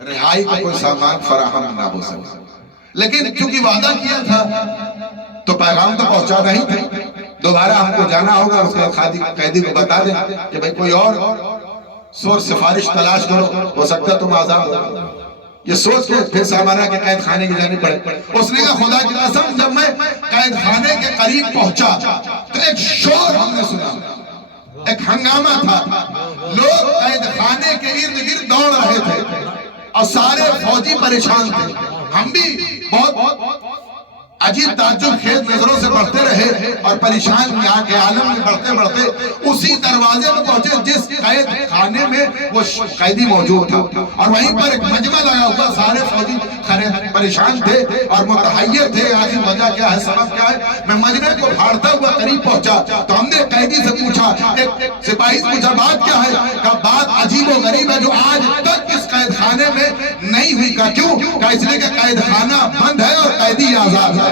رہائی کا کوئی سامان فراہم نہ ہو سکے. لیکن چونکہ وعدہ کیا تھا تو پیغام تو پہنچانا ہی تھا. دوبارہ ہم کو جانا ہوگا اس کے قیدی کو بتا دیں کہ بھئی کوئی اور سور سفارش تلاش کرو ہو سکتا ہے تم آزاد ہو. یہ سوچ کے پھر سامانہ کے قید خانے کی جانب پڑے. اس نے کہا خدا کی قسم جب میں قید خانے کے قریب پہنچا تو ایک شور ہم نے سنا, ایک ہنگامہ تھا. لوگ قید خانے کے ارد گرد دوڑ رہے تھے اور سارے فوجی پریشان تھے. ہم بھی بہت عجیب تعجب خیز نظروں سے بڑھتے رہے اور پریشان یہاں کے عالم میں بڑھتے بڑھتے اسی دروازے میں پہنچے جس قید خانے میں وہ قیدی موجود تھا. اور وہیں پر ایک مجمع لگا ہوا, سارے فوجی پریشان تھے اور متحیر تھے آخر وجہ کیا ہے سبب کیا ہے. میں مجمع کو بھاڑتا ہوا قریب پہنچا تو ہم نے قیدی سے پوچھا, ایک سپاہی سے پوچھا بات کیا ہے. کہا بات عجیب و غریب ہے جو آج تک اس قید خانے میں نہیں ہوئی. کہا کیوں؟ کہا اس لیے کہ قید خانہ بند ہے اور قیدی آزاد ہے.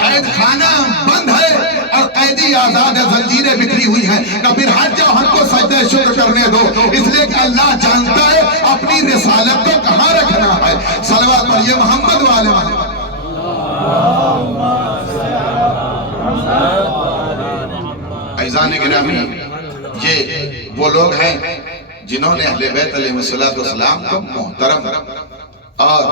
قید خانہ بند ہے اور قیدی آزاد ہے, زنجیریں بکھری ہوئی ہیں. کہ پھر ہٹ جاؤ ہم کو سجدہ شکر کرنے دو, اس لیے کہ اللہ جانتا ہے اپنی رسالت کو کہاں رکھنا ہے. صلوات پڑھیے محمد والے محمد. عزیزان گرامی, یہ وہ لوگ ہیں جنہوں نے اہل بیت علیہ السلام کو محترم اور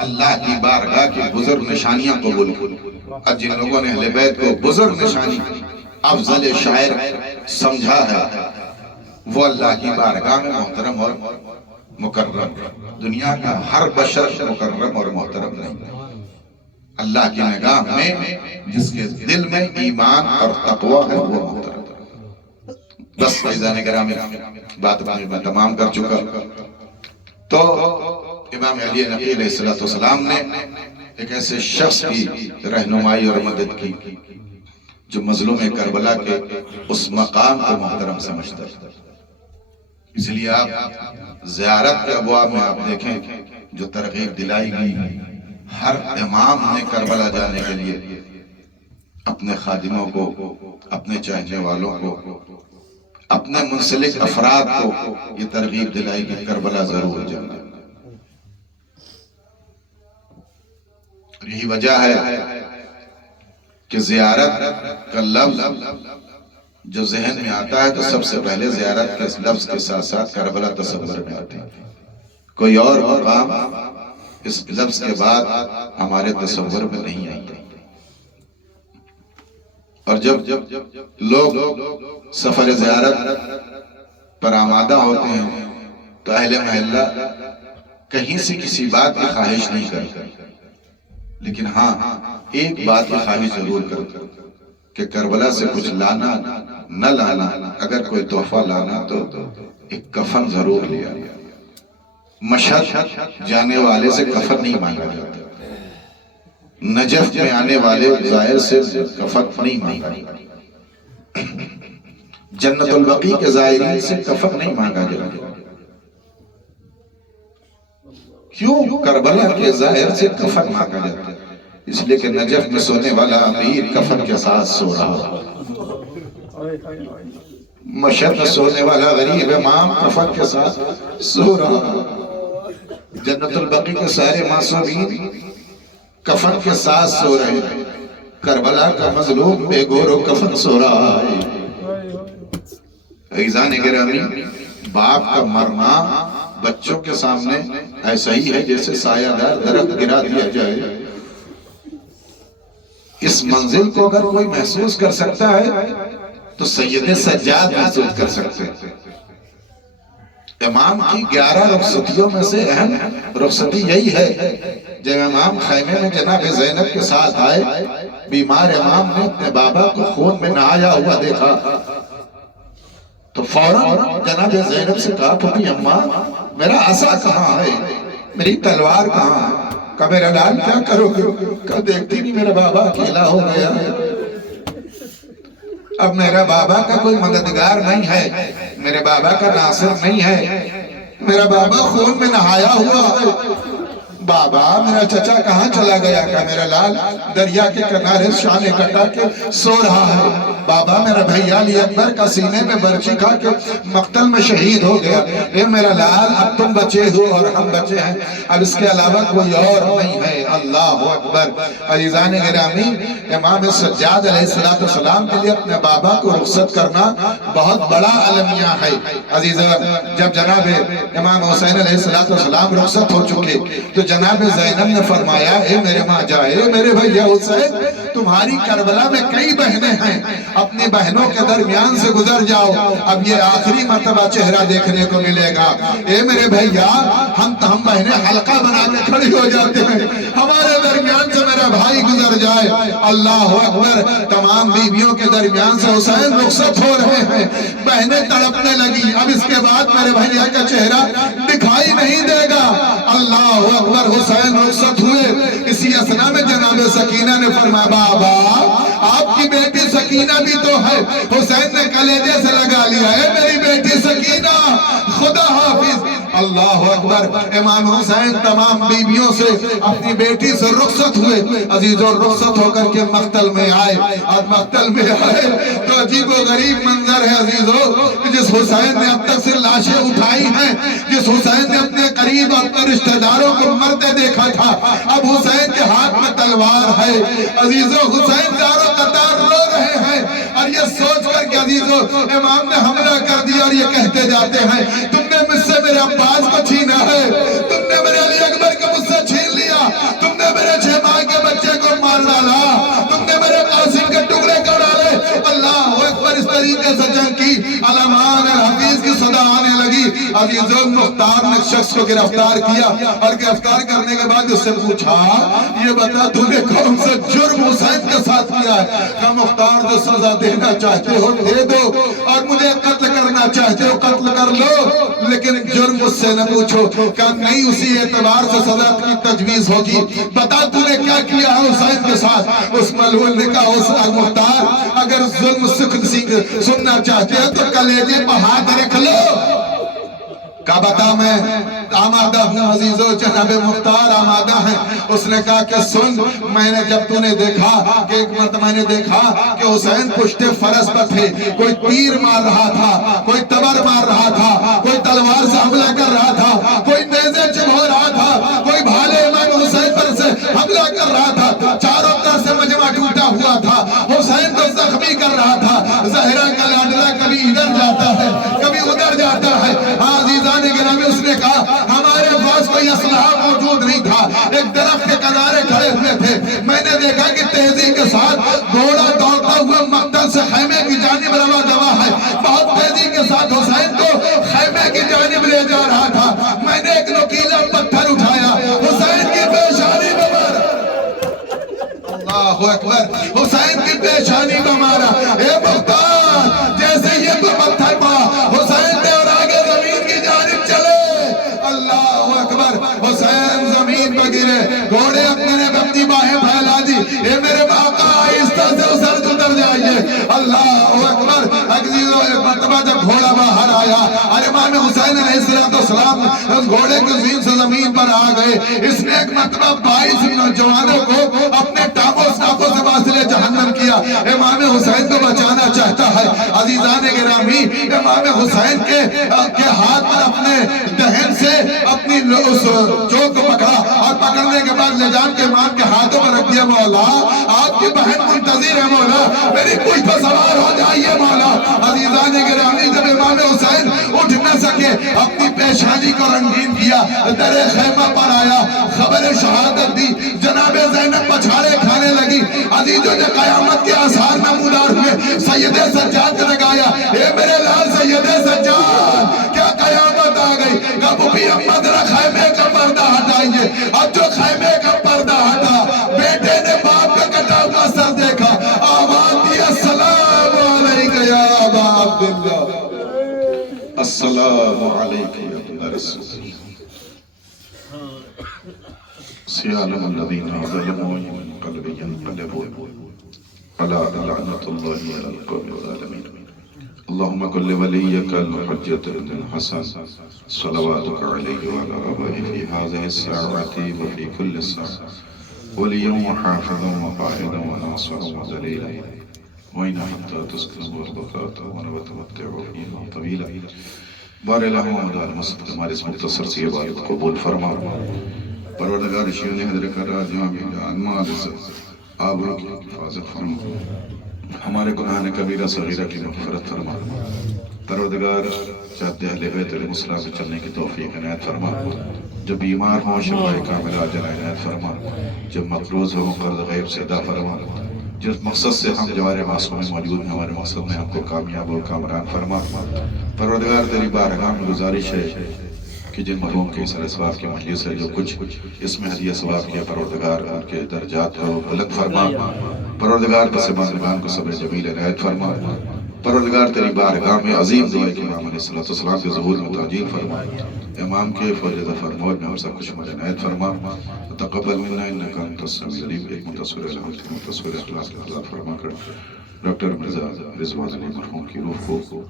اللہ کی بارگاہ کی بزرگ نشانیاں قبول کی. اور جن لوگوں نے اہل بیت کو بزرگ نشانی افضل شاعر سمجھا ہے وہ اللہ کی بارگاہ میں محترم اور مکرم. دنیا کا ہر بشر مکرم اور محترم نہیں. اللہ کی نگاہ میں جس کے دل میں ایمان اور تقوی ہے وہ محترم. بس عزیزان گرامی بات میں تمام کر چکا. تو امام علی نقی علیہ السلام نے ایک ایسے شخص کی رہنمائی اور مدد کی جو مظلوم کربلا کے اس مقام کو محترم سمجھتا ہے. اس لیے آپ زیارت کے ابواب میں آپ دیکھیں جو ترغیب دلائی گئی, ہر امام نے کربلا جانے کے لیے اپنے خادموں کو, اپنے چاہنے والوں کو, اپنے منسلک افراد کو یہ ترغیب دلائی کہ کربلا ضرور جانا. یہی وجہ ہے کہ زیارت کا لفظ جو ذہن میں آتا ہے تو سب سے پہلے زیارت کے لفظ کے ساتھ ساتھ کربلا تصور میں آتی ہے. کوئی اور مقام اس لفظ کے بعد ہمارے تصور میں نہیں آتا. اور جب لوگ سفر زیارت پر آمادہ ہوتے ہیں تو اہل محلہ کہیں سے کسی بات کی خواہش نہیں کرتے, لیکن ہاں ایک بات کی خواہش ضرور کرتے کہ کربلا سے کچھ لانا نہ لانا, اگر کوئی تحفہ لانا تو ایک کفن ضرور لیا. مشہد جانے والے سے کفن نہیں مانگا جاتا, نجف میں آنے والے زائر سے کفن نہیں مانگا جاتا, جنت البقیع کے زائرین سے کفن نہیں مانگا جاتا. کیوں کربلا کے زائر سے کفن مانگا جاتا ہے؟ اس لیے کہ نجف میں سونے والا امیر کفن کے ساتھ سو رہا, مشہد میں سونے والا غریب امام کفن کے ساتھ سو رہا, جنت البقیع کے سارے معصومین کفن کے ساتھ سو رہے ہیں, کربلا کا مظلوم بے گور و کفن سو رہا ہے. عزیزان گرامی, باپ کا مرنا بچوں کے سامنے ایسا ہی ہے جیسے سایہ دار درخت گرا دیا جائے. اس منزل کو اگر کوئی محسوس کر سکتا ہے تو سید سجاد محسوس کر سکتے ہیں. امام کی 11 رخصتیوں میں سے اہم رخصتی یہی ہے. جب امام خیمے میں جناب زینب کے ساتھ آئے، بیمار امام نے اپنے بابا کو خون میں نہایا ہوا دیکھا تو فوراً جناب زینب سے کہا پھوپھی اماں میرا عصا کہاں ہے، میری تلوار کہاں ہے؟ کہا میرا لال کیا کرو گے؟ کہا دیکھتی نہیں میرا بابا اکیلا ہو گیا ہے، اب میرا بابا کا کوئی مددگار نہیں ہے، میرے بابا کا ناصر نہیں ہے، میرا بابا خون میں نہایا ہوا ہے. بابا میرا چچا کہاں چلا گیا؟ کہ میرا لال دریا کے کنارے شانے کٹا کے سو رہا ہے. بابا میرا بھیا علی اکبر کا سینے میں برچی کھا کے مقتل میں شہید ہو گیا. اے میرا لال اب تم بچے ہو اور ہم بچے ہیں، اب اس کے علاوہ کوئی اور نہیں ہے. اللہ اکبر. عزیزان گرامی، امام سجاد علیہ السلام کے لیے اپنے بابا کو رخصت کرنا بہت بڑا المیہ ہے. عزیزان جب جناب امام حسین علیہ السلام رخصت ہو چکے تو جناب زینب نے فرمایا اے میرے ماں جائے میرے بھیا حسین تمہاری کربلا میں کئی بہنیں ہیں، اپنی بہنوں کے درمیان سے گزر جاؤ، اب یہ آخری مرتبہ چہرہ دیکھنے کو ملے گا. اے میرے بھیا ہم بہنیں حلقہ بنا کے کھڑی ہو جاتے ہیں، ہمارے درمیان سے میرا بھائی گزر جائے. اللہ اکبر. تمام بیویوں کے درمیان سے حسین رخصت ہو رہے ہیں، بہنیں تڑپنے لگی، اب اس کے بعد میرے بھیا کا چہرہ دکھائی نہیں دے گا. اللہ اکبر. حسین رخصت ہوئے، اسی اثنا میں جناب سکینہ نے فرمایا بابا آپ کی بیٹی سکینہ بھی تو ہے. حسین نے کلیجے سے لگا لیا ہے میری بیٹی سکینہ خدا حافظ. اللہ اکبر. امام حسین تمام بیویوں سے اپنی بیٹی سے رخصت ہوئے. عزیزوں رخصت ہو کر کے مقتل میں آئے، اور مقتل میں آئے تو عجیب و غریب منظر ہے عزیزوں. جس حسین نے اب تک سے لاشیں اٹھائی ہیں، جس حسین نے اپنے قریب اپنے رشتہ داروں کو مرتے دیکھا تھا، اب حسین کے ہاتھ میں تلوار ہے. عزیزوں حسین داروں قطار رو رہے ہیں، اور یہ سوچ کر کہ عزیزوں امام نے حملہ کر دیا، اور یہ کہتے جاتے ہیں تم نے مجھ سے میرے عباس کو چھینا ہے، تم نے میرے علی اکبر کو مجھ سے چھین لیا، تم نے میرے 6 ماہ کے بچے کو مار ڈالا، تم نے میرے قاسم کے ٹکڑے کر ڈالے. اللہ اکبر. اس طریقے سے جنگ کی علمان الحفیظ کی صدا آنے لگی. عزیزوں مختار نے شخص کو گرفتار کیا، اور گرفتار کرنے کے بعد اس سے پوچھا یہ بتا تو نے کون سا جرم حسین کے ساتھ کیا ہے؟ کہ مختار جو سزا دینا چاہتے ہو دے دو، اور مجھے قتل کرنا چاہتے ہو قتل کر لو، لیکن جرم مجھ سے نہ پوچھو. کہ نہیں اسی اعتبار سے سزا کی تجویز ہوگی. بتا تو نے کیا کیا ہے حسین کے ساتھ؟ اس ملعون نے کہا اس مختار اگر ظلم سننا چاہتے ہیں تو کلیجے پہ ہاتھ رکھ لو. کہا بتا میں آمادہ ہوں. عزیزو جناب مختار آمادہ ہیں. اس نے کہا کہ سن میں نے جب تو نے دیکھا کہ ایک مرتبہ میں نے دیکھا کہ حسین پشت فرس پر تھے، کوئی تیر مار رہا تھا، کوئی تبر مار رہا تھا، کوئی تلوار سے حملہ کر رہا تھا، کوئی نیزے چبھو رہا تھا، کوئی بھالے امام حسین پر سے حملہ کر رہا تھا، چاروں طرف سے مجمع ٹوٹا ہوا تھا، حسین کو زخمی کر رہا تھا. زہرہ کا لاڈلا کبھی ادھر جاتا ہے کبھی ادھر جاتا ہے. عزیزان گرامی اس نے کہا ہمارے پاس کوئی اسلحہ موجود نہیں تھا، ایک درخت کے کنارے کھڑے ہوئے تھے، میں نے دیکھا کہ تیزی کے ساتھ گھوڑا دوڑتا ہوا مقتل سے خیمے کی جانب رواں دوا ہے، بہت تیزی کے ساتھ حسین کو خیمے کی جانب لے جا رہا تھا. میں نے ایک نوکیلا پتھر اٹھایا، حسین کی پیشانی میں مارا. اللہ اکبر. حسین کی پیشانی میں مارا. اے مختار جیسے یہ تو پتھر پڑا حسین نے اور آگے زمین کی جانب چلے. اللہ اکبر. حسین زمین پر گرے، گھوڑے اپنے نے اپنی باہیں پھیلا دی. اے میرے باقا آہستہ سے اسر اتر جائیے. اللہ اکبر. عزیزو ایک مرتبہ جب گھوڑا باہر آیا اور امام حسین علیہ السلام اس گھوڑے کے زین سے زمین پر آ گئے. اس نے ایک مرتبہ 22 نوجوانوں کو اپنے ٹاپوں سے واصل جہنم کیا. امام حسین کو بچانا چاہتا ہے. عزیزان گرامی امام حسین کے ہاتھ پر اپنے دہن سے اپنی اس چوک کو پکڑا، اور پکڑنے کے بعد لے جان کے امام کے ہاتھوں پر رکھ دیا. مولا آپ کی بہن منتظر ہے، مولا میری پشت پر سوار ہو جائیے مولا. عزیزان گرامی جب امام حسین اٹھ نہ سکے کے اپنی پیشانی کو رنگین کیا، در خیمہ پر آیا، خبر شہادت دی، جناب زینب پچھاڑے کھانے لگی۔ عزیزوں نے قیامت کے آثار نمودار ہوئے، سید سجاد نے گایا، اے میرے لال سید سجاد، کیا قیامت آ گئی؟ کب بھی احمد را خیمے کا پردہ ہٹائیے۔ اب جو خیمے کا پردہ ہٹا، بیٹے نے باپ کا کٹا ہوا سر دیکھا، آواز دی السلام علیکہ یا ابا عبداللہ، السلام علیکہ یا ابن رسول اللہ۔ سیالم الذین ظلموا من قلب ينقلبوا على لعنة الله على القوم الظالمين۔ اللهم كل وليك الحجة بن الحسن صلواتك عليه وعلى آبائه في هذه الساعة وفي كل ساعة وليا وحافظا وقائدا وناصرا ودليلا وإن حتى تسكنوا أرضك ونتمتعوا فيها طويلا۔ بار الہ محمد المصطفى ہمارے اس مختصر سی عبادت قبول فرما۔ پروردگار شیرین حضرت کرا جامع جان معزز آبرو کی حفاظت فرما، ہمارے گناہ کبیرہ صغیرہ کی مغفرت فرما۔ پروردگار چاہتے اہل بیت علیہ السلام سے چلنے کی توفیق عنایت فرما، جو بیمار ہوں شفا کاملہ عاجل عنایت فرما، جو مقروض ہوں قرض غیب سے ادا فرما، جس مقصد سے ہم جوار معصوم میں موجود ہیں ہمارے مقصد میں ہم کو کامیاب و کامران فرما۔ پروردگار تیری بارگاہ میں گزارش ہے کہ جن مرحوم کے سر ثواب کی مجلس ہے، جو کچھ اس میں ہدیہ ثواب کیا، پروردگار ان کے درجات کو بلند فرما۔ پروردگار پس بندگان کو صبر جمیل عنایت فرما۔ پروردگار تیری بارگاہ میں عظیم دعا کہ امام علیہ السلام کے ظہور میں تعجیل فرما، امام کے فوجہ فرمود میں ہم سب کچھ مجھے عنایت فرما۔ تقبل منا انکا انت السمیع العلیم۔ ایک متصور الحمد متصور اخلاص کے خلاف فرما کر ڈاکٹر مرزا رضوان علی مرحوم کی روح کو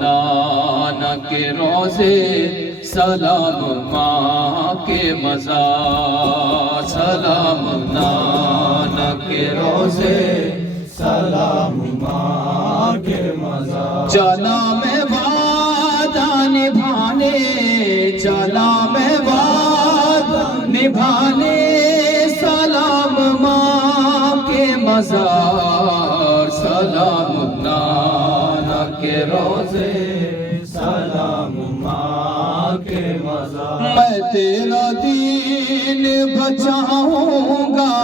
نانا کے روزے سلام ماں کے مزار، سلام نانا کے روزے سلام ماں کے مزار۔ چلا میں وعدہ نبھانے، چلا میں وعدہ نبھانے، سلام ماں کے مزار، سلام نانا کے روزے سلام ماں کے مزار۔ میں تیرا دین بچاؤں گا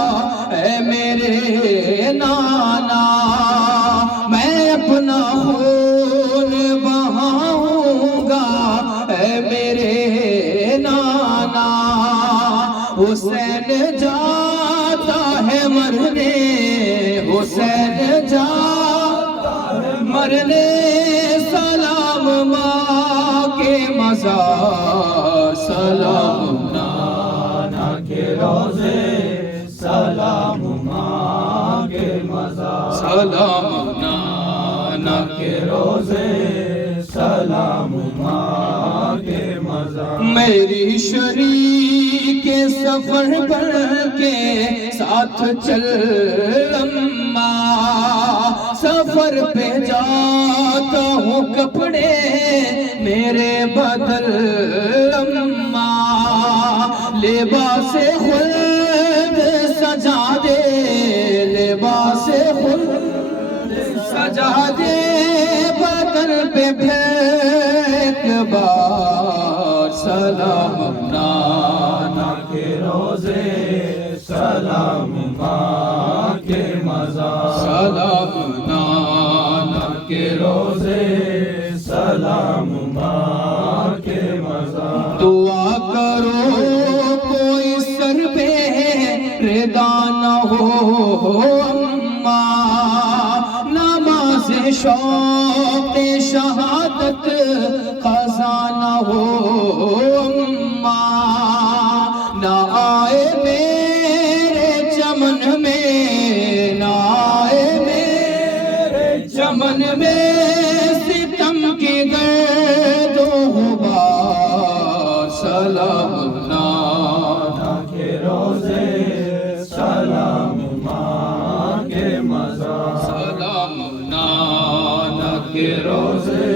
اے میرے نانا، میں اپنا خون بہاؤں گا اے میرے نانا۔ حسین جاتا ہے مرنے، حسین جاتا ہے مرنے، سلام ماں کے مزار، سلام نانا کے روزے سلام ماں کے مزار، سلام نانا کے روزے سلام ماں کے مزار۔ میری شریک سفر بڑھ کے ساتھ چل اماں، سفر پہ جاتا ہوں کپڑے میرے بدل اماں، لباس خلد سجا دے، لباس خلد سجا دے، بدل پہ پھینک بار، سلام نانا کے روزے سلام ماں کے مزار، سلام نانا کے روزے سلام ماں کے مزار۔ دعا کرو کوئی سر پہ ردا نہ ہو اماں، نماز شوق شہادت قضا نہ ہو اماں، نہ آئے میرے چمن میں، نہ آئے میرے چمن میں ستم کی گرد و غبار، سلام نانا کے روزے سلام ماں کے مزار، سلام نانا کے روزے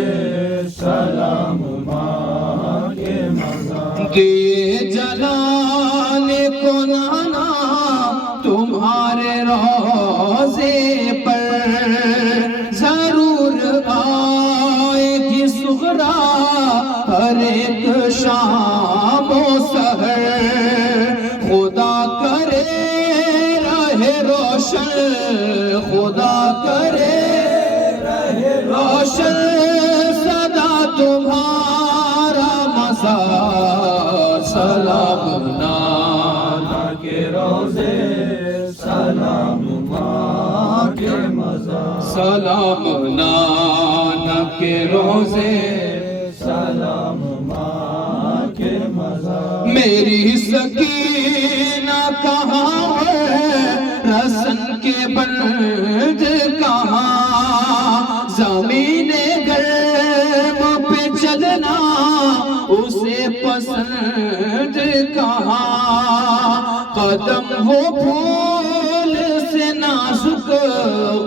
سلام ماں کے مزار۔ دیے جلانے کو نانا تمہارے روزے پر، ضرور آئے گی سغرا روشن خدا کرے رہے روشن صدا تمہارا مزار سلام نانا کے روزے سلام ماں کے مزار سلام نانا کے روزے سلام ماں کے مزار میری سکینہ کہاں ہے رسن کے بند کہاں زمین گرم پہ چلنا اسے پسند کہاں قدم ہو پھول سے نازک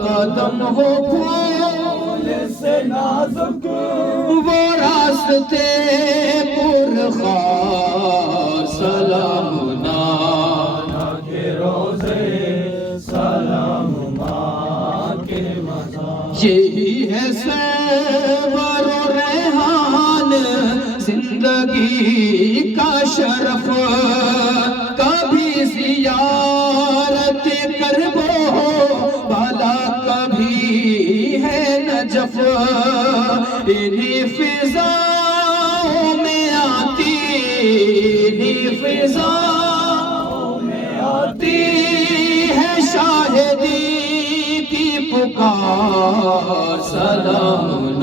قدم ہو پھول سے نازک وہ راستے پرخار سلام نانا کے روزے سلام ماں کے مزار یہی ہے سرور و ریحان زندگی کا شرف کبھی زیارت کربو بالا کبھی ہے نجف انہی فضاؤں میں آتی انہی فضاؤں میں آتی ہے شاہدی کی پکار سلام